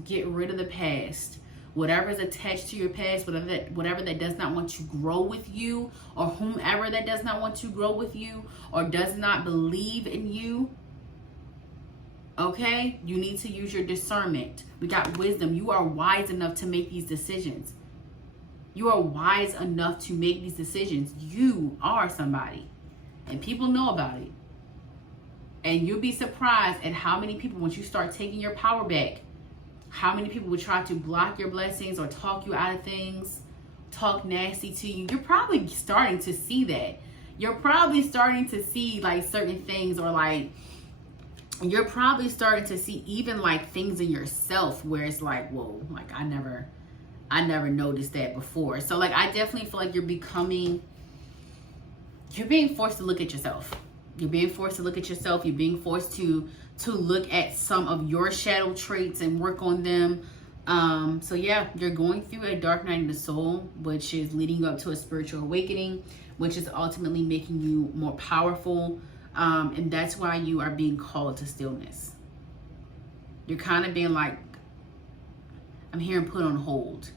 get rid of the past. Whatever's attached to your past, whatever that does not want to grow with you, or whomever that does not want to grow with you, or does not believe in you. Okay, you need to use your discernment. We got wisdom. You are wise enough to make these decisions. You are wise enough to make these decisions. You are somebody, and people know about it. And you'll be surprised at how many people, once you start taking your power back, how many people will try to block your blessings or talk you out of things, talk nasty to you. You're probably starting to see that. You're probably starting to see like certain things, or like, you're probably starting to see even like things in yourself where it's like, whoa, like I never noticed that before. So like, I definitely feel like you're being forced to look at yourself. You're being forced to look at yourself. You're being forced to look at some of your shadow traits and work on them. So yeah, you're going through a dark night of the soul, which is leading you up to a spiritual awakening, which is ultimately making you more powerful. And that's why you are being called to stillness. You're kind of being like, I'm here and put on hold,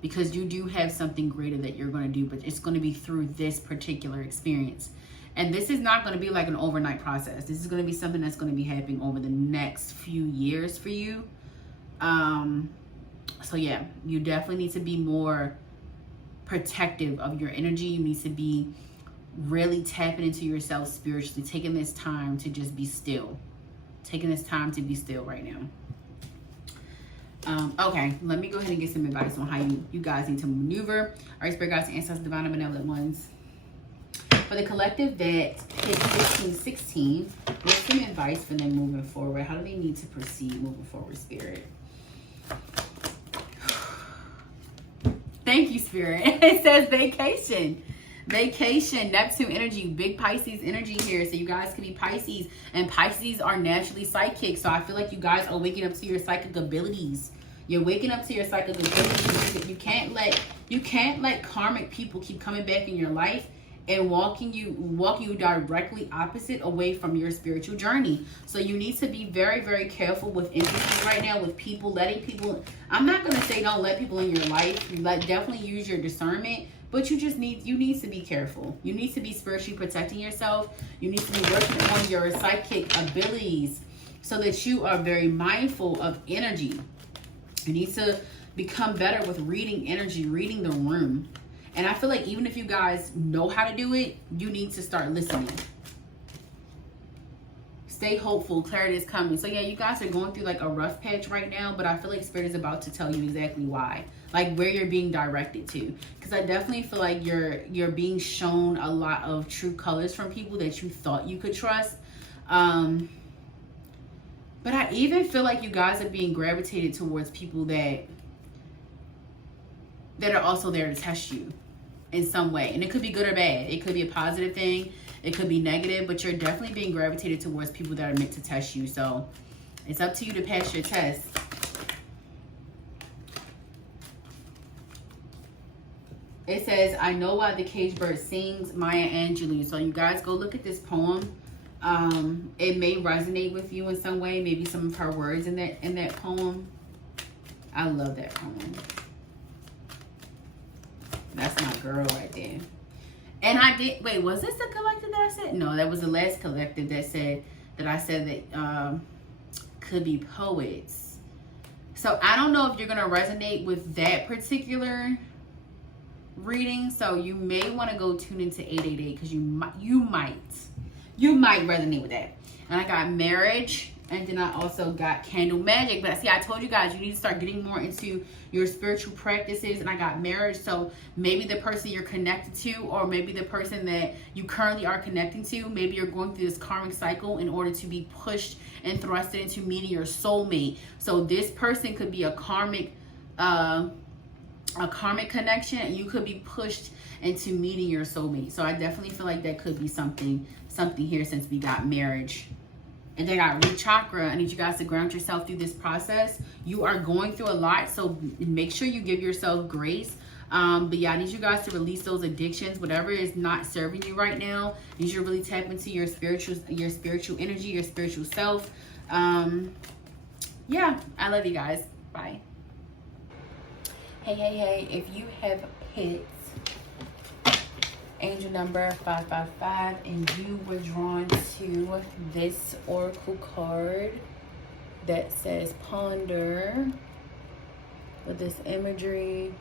because you do have something greater that you're going to do, but it's going to be through this particular experience. And this is not going to be like an overnight process. This is going to be something that's going to be happening over the next few years for you. So yeah, you definitely need to be more protective of your energy. You need to be really tapping into yourself spiritually, taking this time to just be still. Taking this time to be still right now. Okay, let me go ahead and get some advice on how you guys need to maneuver. All right, Spirit Guides, Ancestors, Divine and Benevolent Ones. For the collective that hit 1516, what's some advice for them moving forward? How do they need to proceed moving forward, Spirit? Thank you, Spirit. It says vacation. Vacation, Neptune energy, big Pisces energy here. So you guys can be Pisces, and Pisces are naturally psychic. So I feel like you guys are waking up to your psychic abilities. You're waking up to your psychic abilities. You can't let karmic people keep coming back in your life and walking you directly opposite away from your spiritual journey. So you need to be very, very careful with entities right now, with people, letting people, I'm not going to say don't let people in your life. Definitely use your discernment, but you need to be careful. You need to be spiritually protecting yourself. You need to be working on your psychic abilities so that you are very mindful of energy. You need to become better with reading energy, reading the room. And I feel like even if you guys know how to do it, you need to start listening. Stay hopeful. Clarity is coming. So yeah, you guys are going through like a rough patch right now, but I feel like Spirit is about to tell you exactly why. Like where you're being directed to. Because I definitely feel like you're being shown a lot of true colors from people that you thought you could trust. But I even feel like you guys are being gravitated towards people that are also there to test you in some way. And it could be good or bad. It could be a positive thing. It could be negative, but you're definitely being gravitated towards people that are meant to test you. So it's up to you to pass your test. It says, I know why the cage bird sings, Maya Angelou. So you guys go look at this poem. It may resonate with you in some way. Maybe some of her words in that poem. I love that poem. That's my girl right there. And I did, wait, was this the collective that I said? No, that was the last collective that I said that could be poets. So I don't know if you're going to resonate with that particular reading. So you may want to go tune into 888 because you might resonate with that. And I got marriage. And then I also got candle magic. But see, I told you guys, you need to start getting more into your spiritual practices. And I got marriage. So maybe the person you're connected to, or maybe the person that you currently are connecting to, maybe you're going through this karmic cycle in order to be pushed and thrusted into meeting your soulmate. So this person could be a karmic connection, and you could be pushed into meeting your soulmate. So I definitely feel like that could be something here since we got marriage. And then I got root chakra. I need you guys to ground yourself through this process. You are going through a lot, so make sure you give yourself grace. But yeah, I need you guys to release those addictions, whatever is not serving you right now. You should really tap into your spiritual energy, your spiritual self. Yeah, I love you guys. Bye. Hey, if you have picked angel number 555 and you were drawn to this oracle card that says ponder with this imagery,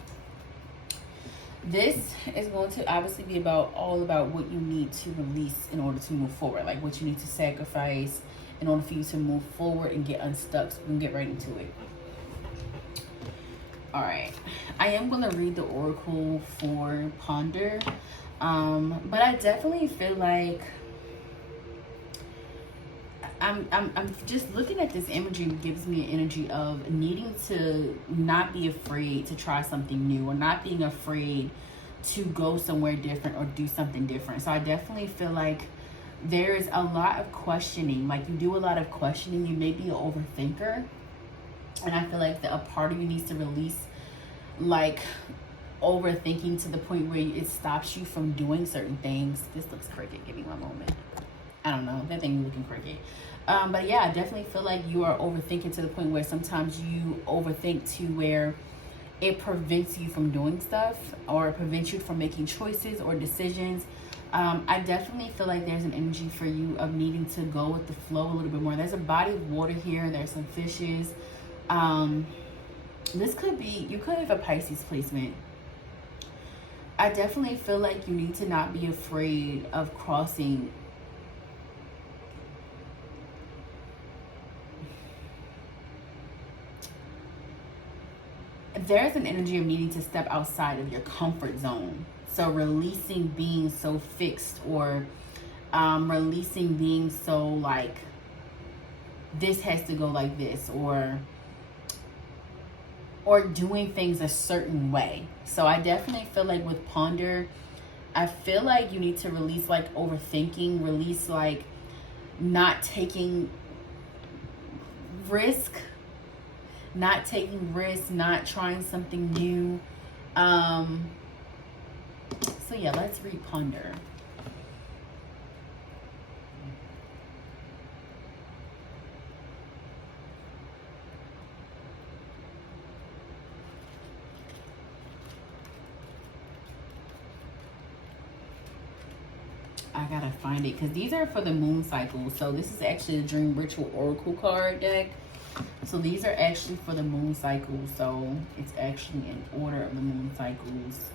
this is going to obviously be all about what you need to release in order to move forward, like what you need to sacrifice in order for you to move forward and get unstuck. So we can get right into it. All right, I am going to read the oracle for ponder. But I definitely feel like I'm just looking at this imagery gives me an energy of needing to not be afraid to try something new, or not being afraid to go somewhere different or do something different. So I definitely feel like there's a lot of questioning. Like you do a lot of questioning. You may be an overthinker. And I feel like a part of you needs to release like overthinking to the point where it stops you from doing certain things. This looks crooked. Give me one moment. I don't know. That thing looking crooked. But yeah, I definitely feel like you are overthinking to the point where sometimes you overthink to where it prevents you from doing stuff, or prevents you from making choices or decisions. I definitely feel like there's an energy for you of needing to go with the flow a little bit more. There's a body of water here. There's some fishes. This could be, you could have a Pisces placement. I definitely feel like you need to not be afraid of crossing there's an energy of needing to step outside of your comfort zone. So releasing being so fixed, or releasing being so like this has to go like this, or doing things a certain way. So I definitely feel like with ponder, I feel like you need to release like overthinking, release like not taking risk, not trying something new. So yeah, let's read ponder. I gotta find it because these are for the moon cycle. So this is actually a Dream Ritual Oracle card deck. So these are actually for the moon cycle. So it's actually in order of the moon cycles.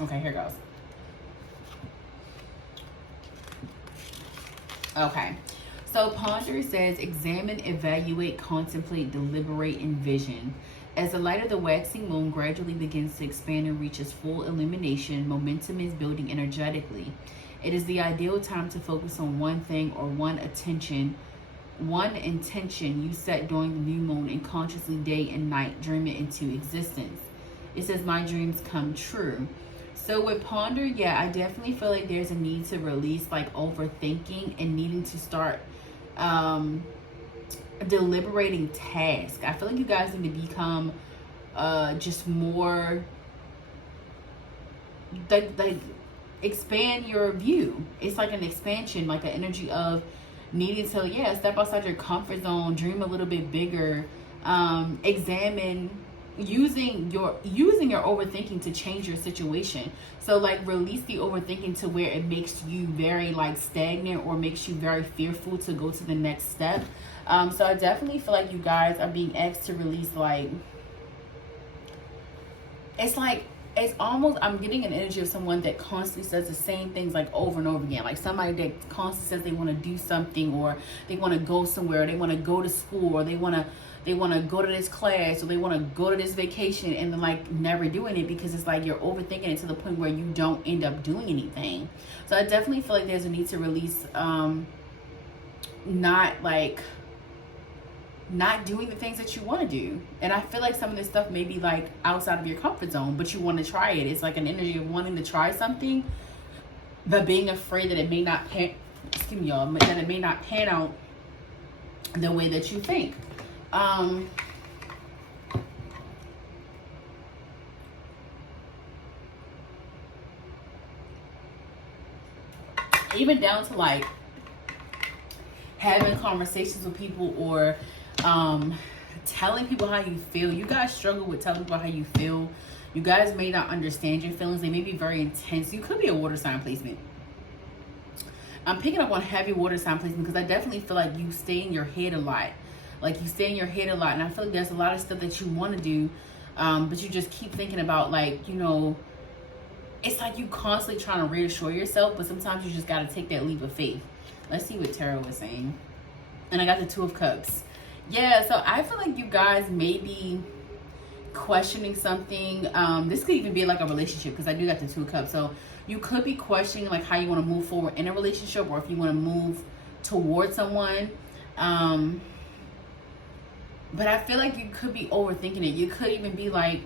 Okay, here goes. Okay. So ponder says, examine, evaluate, contemplate, deliberate, envision. As the light of the waxing moon gradually begins to expand and reaches full illumination, momentum is building energetically. It is the ideal time to focus on one thing or one intention you set during the new moon and consciously day and night dream it into existence. It says, my dreams come true. So with ponder, yeah, I definitely feel like there's a need to release like overthinking and needing to start deliberating tasks. I feel like you guys need to become just more like expand your view. It's like an expansion, like an energy of needing to, yeah, step outside your comfort zone, dream a little bit bigger, examine, using your overthinking to change your situation. So like release the overthinking to where it makes you very like stagnant or makes you very fearful to go to the next step. So I definitely feel like you guys are being asked to release, like, it's almost, I'm getting an energy of someone that constantly says the same things like over and over again. Like somebody that constantly says they want to do something, or they want to go somewhere, or they want to go to school, or they want to go to this class, or they want to go to this vacation, and then like never doing it because it's like you're overthinking it to the point where you don't end up doing anything. So I definitely feel like there's a need to release not doing the things that you want to do. And I feel like some of this stuff may be like outside of your comfort zone, but you want to try it. It's like an energy of wanting to try something, but being afraid that it may not pan out the way that you think. Even down to like having conversations with people, or telling people how you feel. You guys struggle with telling people how you feel. You guys may not understand your feelings. They may be very intense. You could be a water sign placement. I'm picking up on heavy water sign placement because I definitely feel like you stay in your head a lot. Like you stay in your head a lot. And I feel like there's a lot of stuff that you want to do, but you just keep thinking about, like, you know, it's like you constantly trying to reassure yourself, but sometimes you just got to take that leap of faith. Let's see what tarot was saying. And I got the Two of Cups. Yeah, so I feel like you guys may be questioning something. This could even be like a relationship, because I do got the Two of Cups. So you could be questioning like how you want to move forward in a relationship, or if you want to move towards someone. But I feel like you could be overthinking it. You could even be like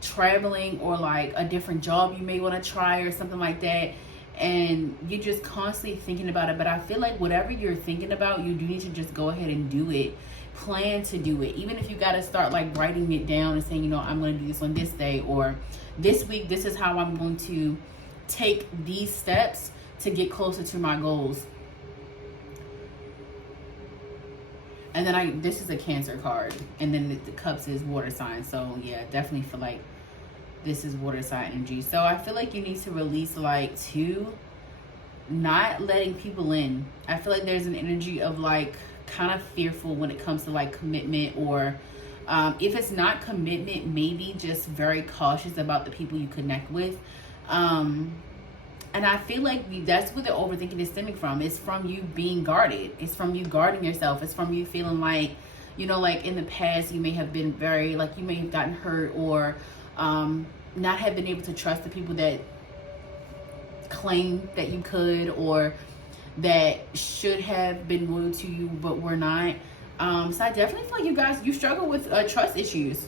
traveling, or like a different job you may want to try, or something like that. And you're just constantly thinking about it. But I feel like whatever you're thinking about, you do need to just go ahead and do it. Plan to do it. Even if you got to start like writing it down and saying, you know, I'm going to do this on this day, or this week, this is how I'm going to take these steps to get closer to my goals. And then this is a Cancer card. And then the Cups is water sign. So yeah, definitely feel like this is water sign energy. So I feel like you need to release like not letting people in. I feel like there's an energy of like kind of fearful when it comes to like commitment, or if it's not commitment, maybe just very cautious about the people you connect with. And I feel like that's where the overthinking is stemming from. It's from you being guarded. It's from you guarding yourself. It's from you feeling like, you know, like in the past you may have been very, like you may have gotten hurt, or not have been able to trust the people that claim that you could, or that should have been loyal to you but were not. So I definitely feel like you guys, you struggle with trust issues.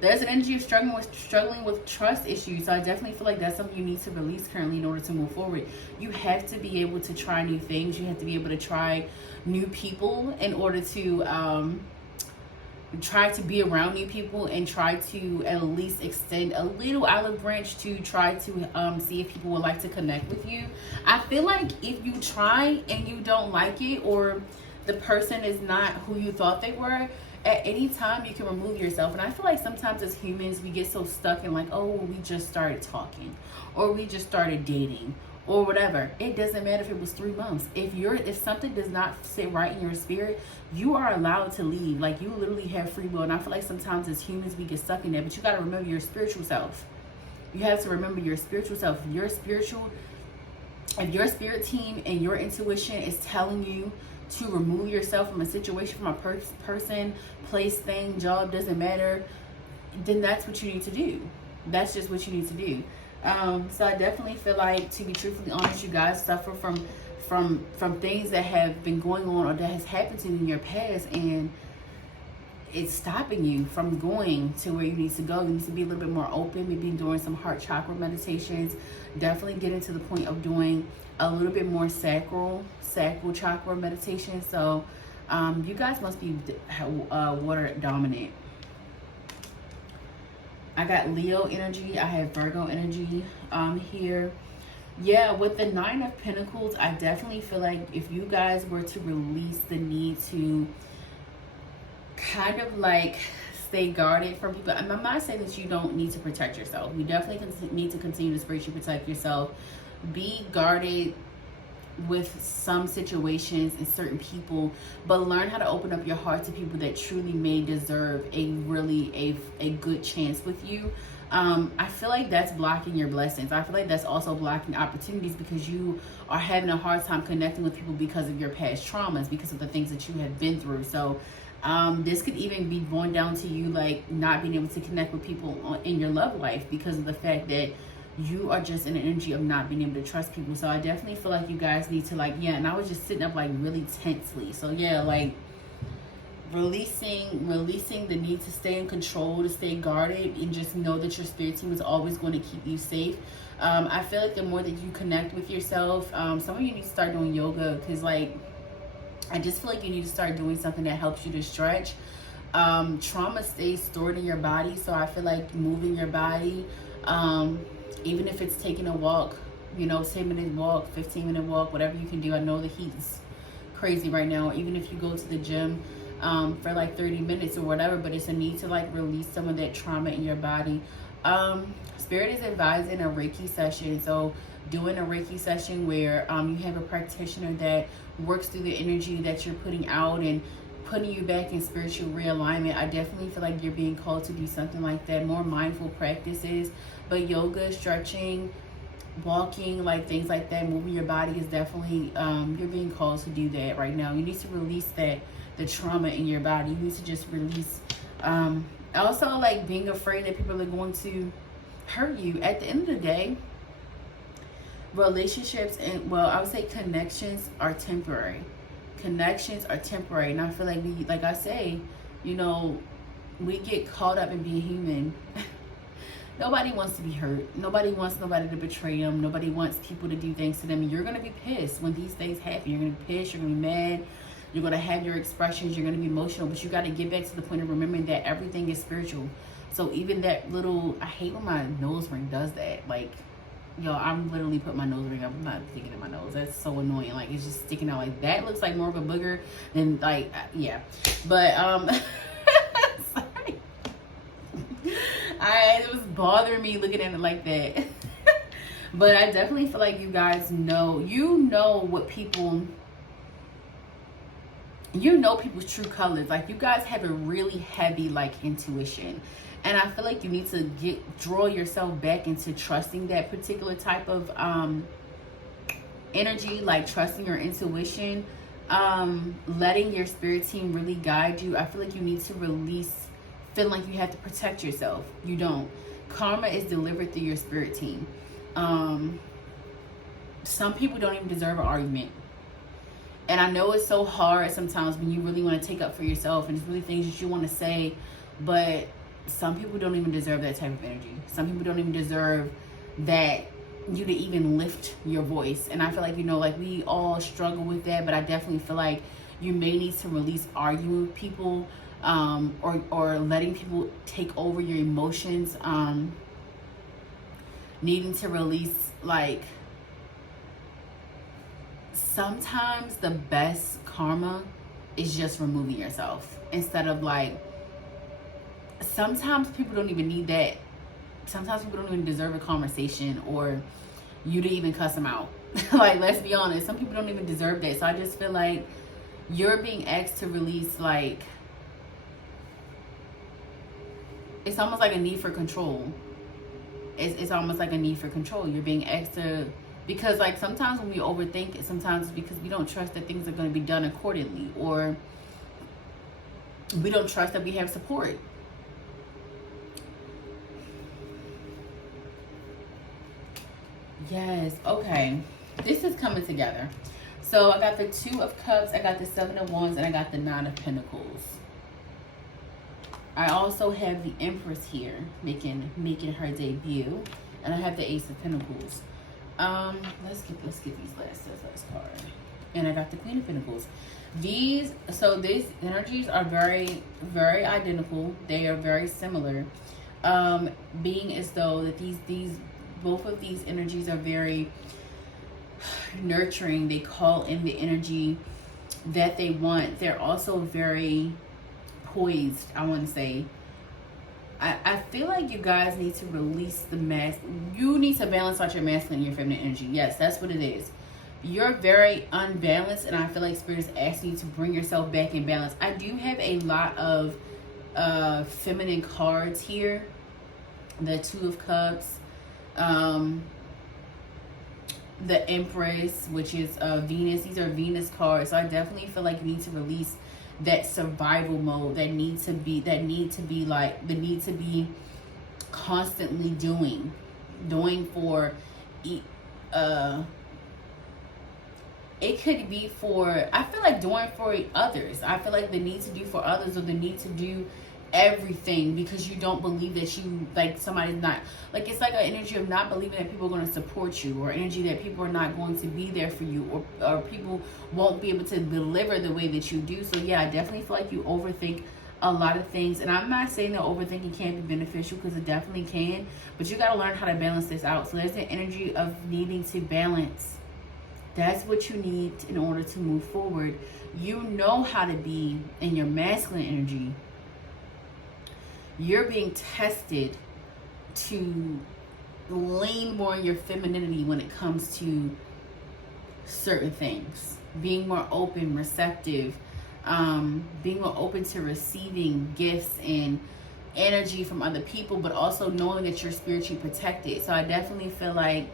There's an energy of struggling with trust issues. So I definitely feel like that's something you need to release currently in order to move forward. You have to be able to try new things. You have to be able to try new people in order to try to be around new people, and try to at least extend a little olive branch to try to see if people would like to connect with you. I feel like if you try and you don't like it, or the person is not who you thought they were, at any time you can remove yourself. And I feel like sometimes as humans we get so stuck in like, oh, we just started talking, or we just started dating, or whatever. It doesn't matter if it was 3 months. If something does not sit right in your spirit, you are allowed to leave. Like, you literally have free will. And I feel like sometimes as humans we get stuck in that, but you got to remember your spiritual self. You have to remember your spiritual self. If your spirit team and your intuition is telling you to remove yourself from a situation, from a person, place, thing, job, doesn't matter, then that's what you need to do. That's just what you need to do. So I definitely feel like, to be truthfully honest, you guys suffer from things that have been going on or that has happened to you in your past, and it's stopping you from going to where you need to go. You need to be a little bit more open, maybe doing some heart chakra meditations. Definitely getting to the point of doing a little bit more sacral chakra meditation. So you guys must be water dominant. I got Leo energy. I have Virgo energy here. Yeah, with the 9 of Pentacles, I definitely feel like if you guys were to release the need to kind of like stay guarded from people. I'm not saying that you don't need to protect yourself. You definitely need to continue to spiritually protect yourself. Be guarded with some situations and certain people, but learn how to open up your heart to people that truly may deserve a good chance with you. I feel like that's blocking your blessings. I feel like that's also blocking opportunities, because you are having a hard time connecting with people because of your past traumas, because of the things that you have been through. So this could even be going down to you like not being able to connect with people in your love life because of the fact that you are just in an energy of not being able to trust people. So I definitely feel like you guys need to and I was just sitting up like really tensely. So yeah, like releasing the need to stay in control, to stay guarded, and just know that your spirit team is always going to keep you safe. I feel like the more that you connect with yourself, some of you need to start doing yoga, because like I just feel like you need to start doing something that helps you to stretch. Trauma stays stored in your body, so I feel like moving your body, even if it's taking a walk, 10-minute walk, 15-minute walk, whatever you can do. I know the heat's crazy right now. Even if you go to the gym for like 30 minutes or whatever, but it's a need to like release some of that trauma in your body. Spirit is advising a Reiki session. So doing a Reiki session where you have a practitioner that works through the energy that you're putting out and putting you back in spiritual realignment. I definitely feel like you're being called to do something like that. More mindful practices, but yoga, stretching, walking, like things like that, moving your body is definitely you're being called to do that right now. You need to release the trauma in your body. You need to just release also like being afraid that people are going to hurt you. At the end of the day, relationships and I would say connections are temporary. Connections are temporary, and I feel like like I say, we get caught up in being human. Nobody wants to be hurt. Nobody wants nobody to betray them. Nobody wants people to do things to them. And you're going to be pissed when these things happen. You're going to be pissed. You're going to be mad. You're going to have your expressions. You're going to be emotional. But you got to get back to the point of remembering that everything is spiritual. So even that little, I hate when my nose ring does that. Like, I'm literally putting my nose ring up. I'm not thinking in my nose. That's so annoying. Like, it's just sticking out like that. Looks like more of a booger than like, yeah. But, sorry. It was bothering me looking at it like that. But I definitely feel like you guys know, what people, people's true colors. Like, you guys have a really heavy like intuition. And I feel like you need to draw yourself back into trusting that particular type of energy, like trusting your intuition, letting your spirit team really guide you. I feel like you need to release feeling like you have to protect yourself. You don't. Karma is delivered through your spirit team. Some people don't even deserve an argument. And I know it's so hard sometimes when you really want to take up for yourself and it's really things that you want to say, but some people don't even deserve that type of energy. Some people don't even deserve that, you to even lift your voice. And I feel like, like we all struggle with that, but I definitely feel like you may need to release arguing with people, or letting people take over your emotions, needing to release, like, sometimes the best karma is just removing yourself instead of like, sometimes people don't even need that. Sometimes people don't even deserve a conversation or you to even cuss them out. Like, let's be honest, some people don't even deserve that. So I just feel like you're being asked to release, like, it's almost like a need for control. It's almost like a need for control. You're being asked to, because like sometimes when we overthink it, sometimes it's because we don't trust that things are going to be done accordingly, or we don't trust that we have support. Yes, okay. This is coming together. So I got the 2 of Cups, I got the 7 of Wands, and I got the 9 of Pentacles. I also have the Empress here making her debut, and I have the Ace of Pentacles. Let's get these last card. And I got the Queen of Pentacles. These energies are very, very identical. They are very similar. Being as though that both of these energies are very nurturing. They call in the energy that they want. They're also very poised, I want to say. I feel like you guys need to release the you need to balance out your masculine and your feminine energy. Yes, that's what it is. You're very unbalanced, and I feel like Spirit is asking you to bring yourself back in balance. I do have a lot of feminine cards here. The 2 of Cups, the Empress, which is Venus. These are Venus cards. So I definitely feel like you need to release that survival mode, that need to be constantly doing for it could be for, I feel like doing for others. I feel like the need to do for others, or the need to do everything because you don't believe that you, like, somebody's not, like, it's like an energy of not believing that people are going to support you, or energy that people are not going to be there for you, or people won't be able to deliver the way that you do. So yeah, I definitely feel like you overthink a lot of things, and I'm not saying that overthinking can't be beneficial, because it definitely can, but you got to learn how to balance this out. So there's the energy of needing to balance. That's what you need in order to move forward. You know how to be in your masculine energy. You're being tested to lean more in your femininity when it comes to certain things. Being more open, receptive, being more open to receiving gifts and energy from other people, but also knowing that you're spiritually protected. So I definitely feel like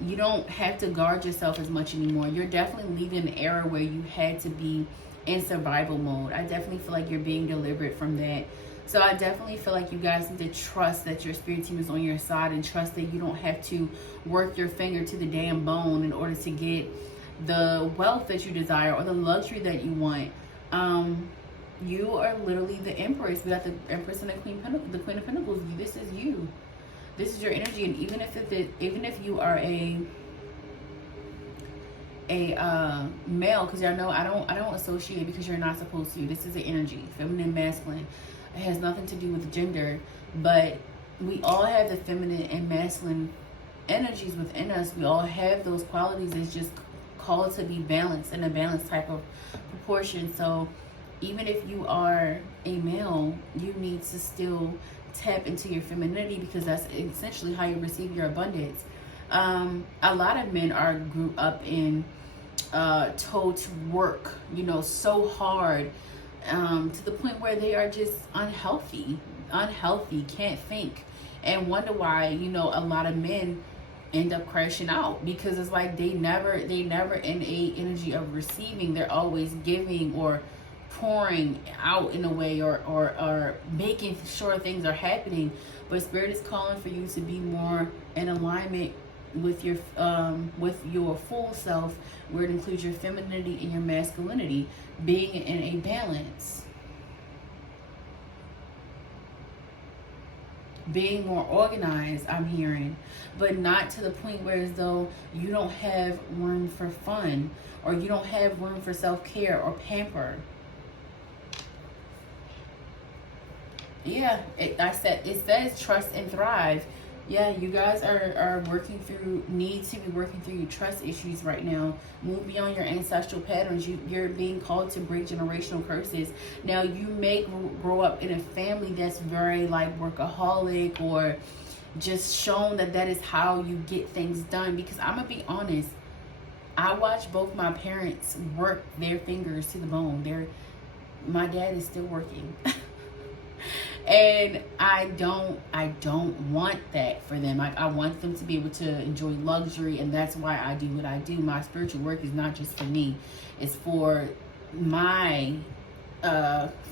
you don't have to guard yourself as much anymore. You're definitely leaving an era where you had to be in survival mode. I definitely feel like you're being delivered from that. So I definitely feel like you guys need to trust that your spirit team is on your side, and trust that you don't have to work your finger to the damn bone in order to get the wealth that you desire or the luxury that you want. You are literally the Empress. We got the Empress and the Queen of Pentacles. This is you. This is your energy, and even if you are a male, because y'all know I don't associate, because you're not supposed to. This is the energy, feminine, masculine. It has nothing to do with gender, but we all have the feminine and masculine energies within us. We all have those qualities. It's just called to be balanced, in a balanced type of proportion. So even if you are a male, you need to still tap into your femininity, because that's essentially how you receive your abundance. A lot of men grew up in told to work, so hard, to the point where they are just unhealthy, can't think, and wonder why, a lot of men end up crashing out, because it's like they never in a energy of receiving. They're always giving or pouring out in a way, or making sure things are happening. But Spirit is calling for you to be more in alignment with your full self, where it includes your femininity and your masculinity, being in a balance, being more organized, I'm hearing, but not to the point where as though you don't have room for fun, or you don't have room for self-care or pamper. Yeah, it says trust and thrive. Yeah, you guys are need to be working through your trust issues right now. Move beyond your ancestral patterns. You're being called to break generational curses. Now, you may grow up in a family that's very like workaholic, or just shown that is how you get things done. Because I'm gonna be honest, I watched both my parents work their fingers to the bone. My dad is still working. And I don't want that for them. I want them to be able to enjoy luxury, and that's why I do what I do. My spiritual work is not just for me. It's for my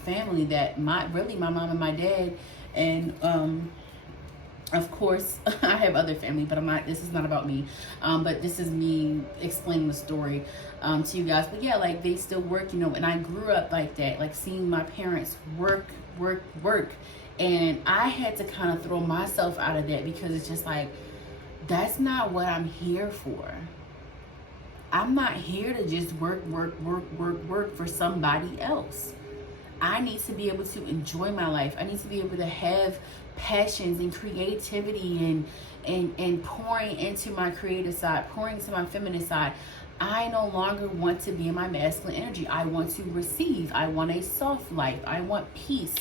family, that my mom and my dad, and of course I have other family, but this is not about me, but this is me explaining the story to you guys. But yeah, like, they still work, and I grew up like that, like seeing my parents work, and I had to kind of throw myself out of that, because it's just like, that's not what I'm here for. I'm not here to just work for somebody else. I need to be able to enjoy my life. I need to be able to have passions and creativity and pouring into my creative side, pouring into my feminine side. I no longer want to be in my masculine energy. I want to receive. I want a soft life. I want peace.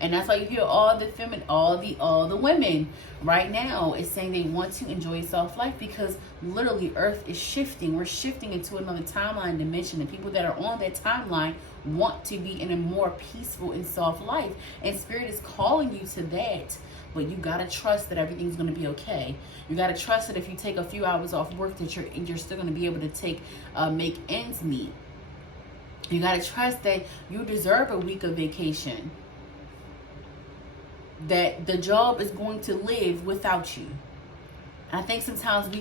And that's why you hear all the women right now is saying they want to enjoy a soft life, because literally Earth is shifting. We're shifting into another timeline dimension, and people that are on that timeline want to be in a more peaceful and soft life. And Spirit is calling you to that. But you gotta trust that everything's gonna be okay. You gotta trust that if you take a few hours off work, that you're still gonna be able to make ends meet. You gotta trust that you deserve a week of vacation. That the job is going to live without you. I think sometimes we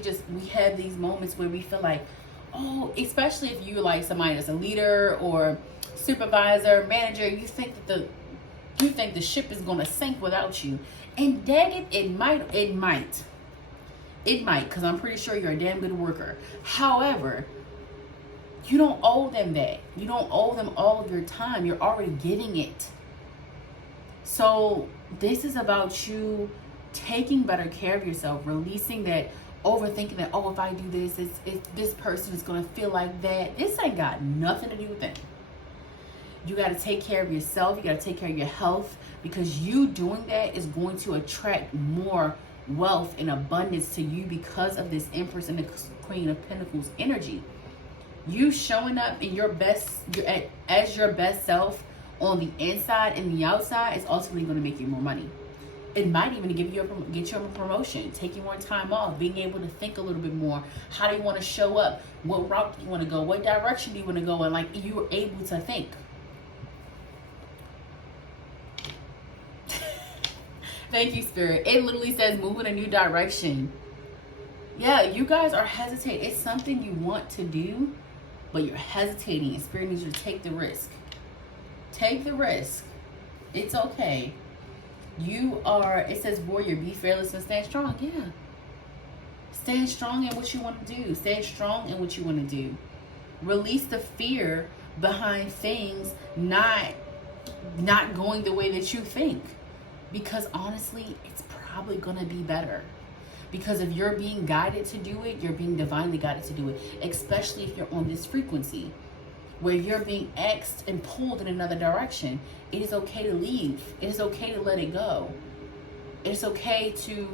have these moments where we feel like, oh, especially if you're like somebody that's a leader or supervisor, manager, you think the ship is gonna sink without you. And dang it might, because I'm pretty sure you're a damn good worker. However, you don't owe them that. You don't owe them all of your time. You're already giving it. So this is about you taking better care of yourself, releasing that overthinking that, oh, if I do this, this person is going to feel like that. This ain't got nothing to do with that. You got to take care of yourself. You got to take care of your health, because you doing that is going to attract more wealth and abundance to you because of this Empress and the Queen of Pentacles energy. You showing up in your best, as your best self on the inside and the outside is ultimately going to make you more money. It might even get you a promotion, take you more time off, being able to think a little bit more. How do you want to show up? What route do you want to go? What direction do you want to go? And like, you are able to think. Thank you, Spirit. It literally says move in a new direction. Yeah, you guys are hesitating. It's something you want to do, but you're hesitating, and Spirit needs you to take the risk. Take the risk. It's okay. You are, it says warrior, be fearless and stand strong. Yeah. Stand strong in what you want to do. Stand strong in what you want to do. Release the fear behind things not going the way that you think. Because honestly, it's probably going to be better. Because if you're being guided to do it, you're being divinely guided to do it. Especially if you're on this frequency where you're being asked and pulled in another direction. It is okay to leave. It is okay to let it go. It's okay to,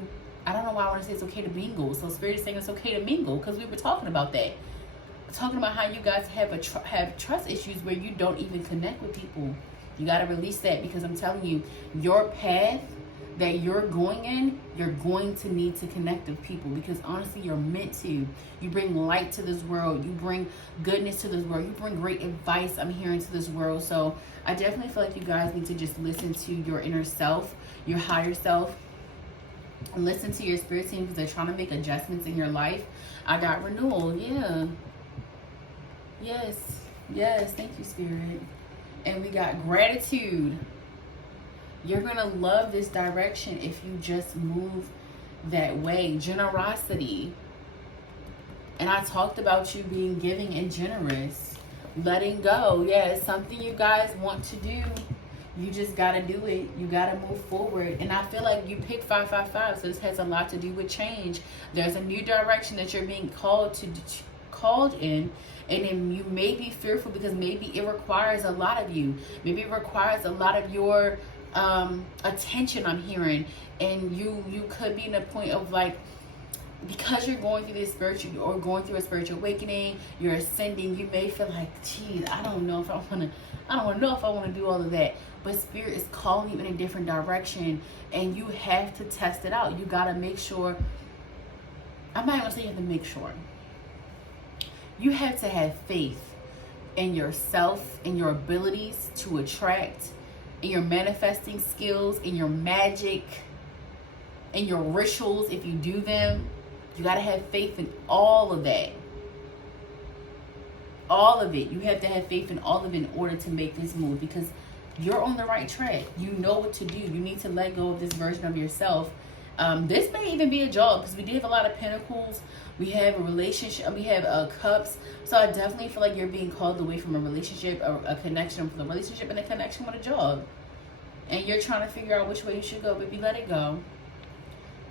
I don't know why I want to say it's okay to mingle. So Spirit is saying it's okay to mingle, because we were talking about that. Talking about how you guys have trust issues where you don't even connect with people. You got to release that, because I'm telling you, your path that you're going in, you're going to need to connect with people, because honestly, you're meant to. You bring light to this world. You bring goodness to this world. You bring great advice, I'm hearing, to this world. So I definitely feel like you guys need to just listen to your inner self, your higher self, and listen to your spirit team, because they're trying to make adjustments in your life. I got renewal. Yeah. Yes. Thank you, Spirit. And we got gratitude. You're going to love this direction if you just move that way. Generosity. And I talked about you being giving and generous. Letting go. Yeah, it's something you guys want to do. You just got to do it. You got to move forward. And I feel like you picked 555. So this has a lot to do with change. There's a new direction that you're being called in. And then you may be fearful because maybe it requires a lot of you. Maybe it requires a lot of your attention, I'm hearing. And you could be in a point of like because you're going through this spiritual, or going through a spiritual awakening, you're ascending, you may feel like, geez, I don't know if I want to do all of that. But Spirit is calling you in a different direction, and you have to test it out. You got to make sure. I'm not going to say you have to make sure. You have to have faith in yourself, in your abilities to attract, in your manifesting skills, in your magic, in your rituals if you do them. You got to have faith in all of that. All of it. You have to have faith in all of it in order to make this move, because you're on the right track. You know what to do. You need to let go of this version of yourself. This may even be a job, because we do have a lot of pentacles. We have a relationship. We have cups. So I definitely feel like you're being called away from a relationship, a connection from a relationship, and a connection with a job. And you're trying to figure out which way you should go. Baby, let it go.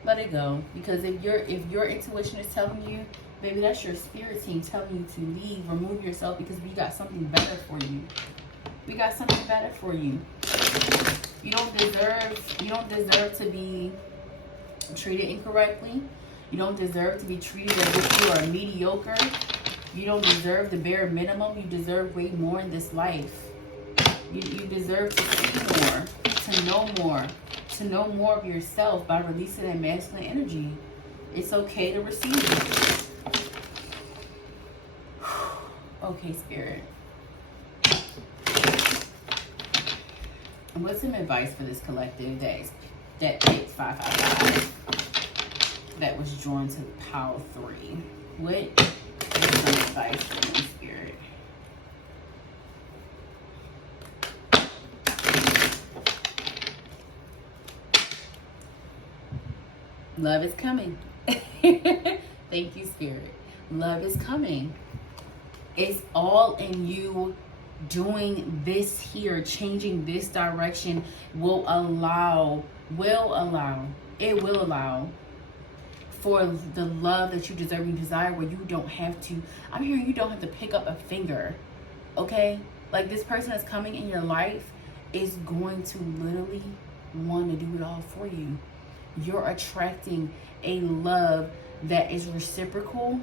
Let it go. Because if your intuition is telling you, baby, that's your spirit team telling you to leave, remove yourself, because we got something better for you. We got something better for you. You don't deserve to be treated incorrectly. You don't deserve to be treated as if you are mediocre. You don't deserve the bare minimum. You deserve way more in this life. You deserve to see more, to know more of yourself by releasing that masculine energy. It's okay to receive it. Okay, Spirit. And what's some advice for this collective that picked 555? That was drawn to pile 3. What is some advice for me, Spirit? Love is coming. Thank you, Spirit. Love is coming. It's all in you. Doing this here, changing this direction will allow for the love that you deserve and desire, where you don't have to, I'm hearing you don't have to pick up a finger, okay? Like, this person that's coming in your life is going to literally want to do it all for you. You're attracting a love that is reciprocal,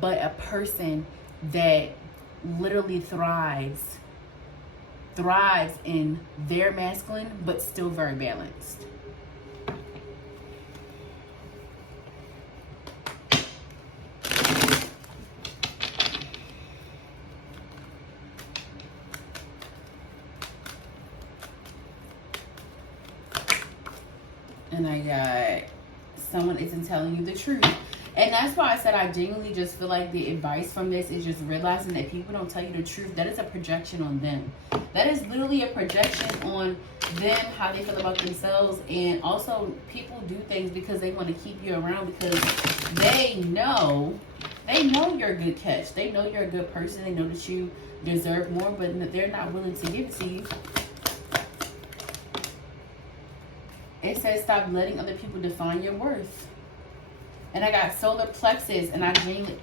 but a person that literally thrives in their masculine, but still very balanced. And I got someone isn't telling you the truth. And that's why I said I genuinely just feel like the advice from this is just realizing that people don't tell you the truth. That is a projection on them. That is literally a projection on them, how they feel about themselves. And also, people do things because they want to keep you around, because they know you're a good catch. They know you're a good person. They know that you deserve more, but they're not willing to give it to you. It says stop letting other people define your worth. And I got solar plexus, and I genuinely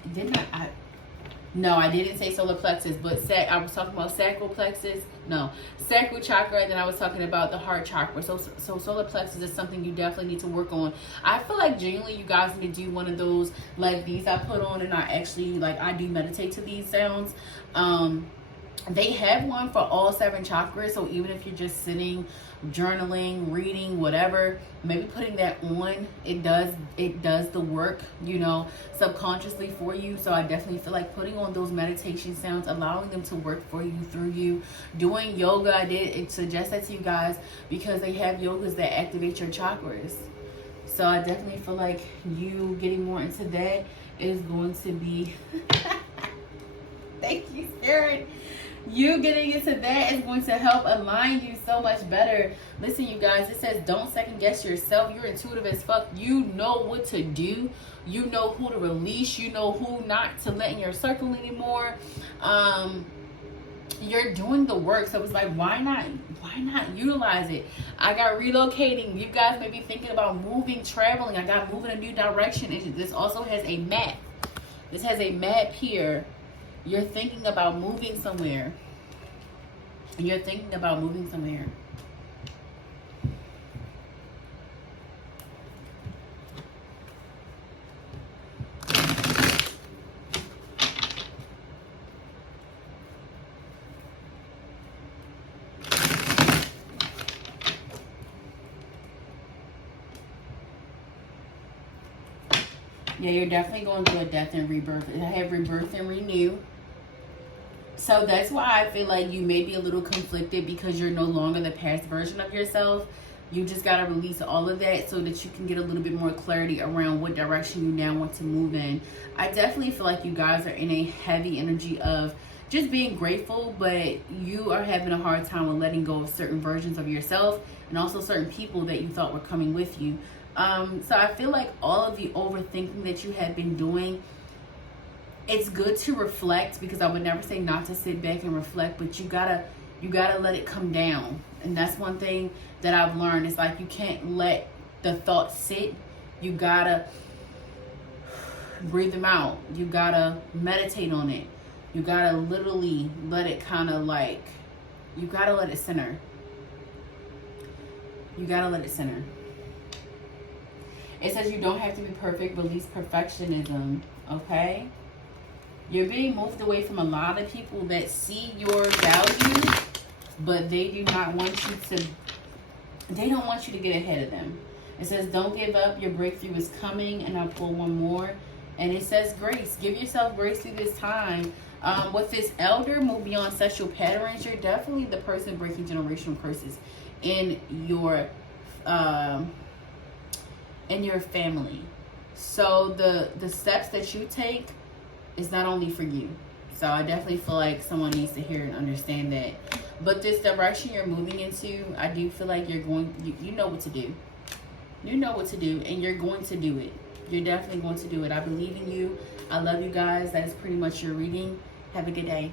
no, I didn't say solar plexus, but I was talking about sacral plexus. No, sacral chakra, and then I was talking about the heart chakra. So solar plexus is something you definitely need to work on. I feel like genuinely you guys need to do one of those like these I put on, and I actually I do meditate to these sounds. They have one for all 7 chakras, so even if you're just sitting, journaling, reading, whatever, maybe putting that on, it does the work, subconsciously for you. So I definitely feel like putting on those meditation sounds, allowing them to work for you, through you. Doing yoga, I did suggest that to you guys, because they have yogas that activate your chakras. So I definitely feel like you getting more into that is going to be thank you, Spirit. You getting into that is going to help align you so much better. Listen, you guys, it says don't second guess yourself. You're intuitive as fuck. You know what to do. You know who to release. You know who not to let in your circle anymore. You're doing the work. So it's like, why not utilize it? I got relocating. You guys may be thinking about moving, traveling. I got moving a new direction. And this also has a map. This has a map here. You're thinking about moving somewhere. You're thinking about moving somewhere. Yeah, you're definitely going through a death and rebirth. I have rebirth and renew. So that's why I feel like you may be a little conflicted because you're no longer the past version of yourself. You just got to release all of that so that you can get a little bit more clarity around what direction you now want to move in. I definitely feel like you guys are in a heavy energy of just being grateful, but you are having a hard time with letting go of certain versions of yourself and also certain people that you thought were coming with you. So I feel like all of the overthinking that you have been doing, it's good to reflect, because I would never say not to sit back and reflect, but you gotta let it come down. And that's one thing that I've learned. It's like you can't let the thoughts sit. You gotta breathe them out. You gotta meditate on it. You gotta literally let it kind of like, you gotta let it center. You gotta let it center. It says you don't have to be perfect. Release perfectionism, okay? You're being moved away from a lot of people that see your value, but they do not want you to, they don't want you to get ahead of them. It says don't give up. Your breakthrough is coming. And I'll pull one more. And it says grace. Give yourself grace through this time. With this elder, move beyond sexual patterns. You're definitely the person breaking generational curses in your family. So the steps that you take is not only for you. So I definitely feel like someone needs to hear and understand that. But this direction you're moving into, I do feel like you're going, you know what to do. You know what to do, and you're going to do it. You're definitely going to do it. I believe in you. I love you guys. That is pretty much your reading. Have a good day.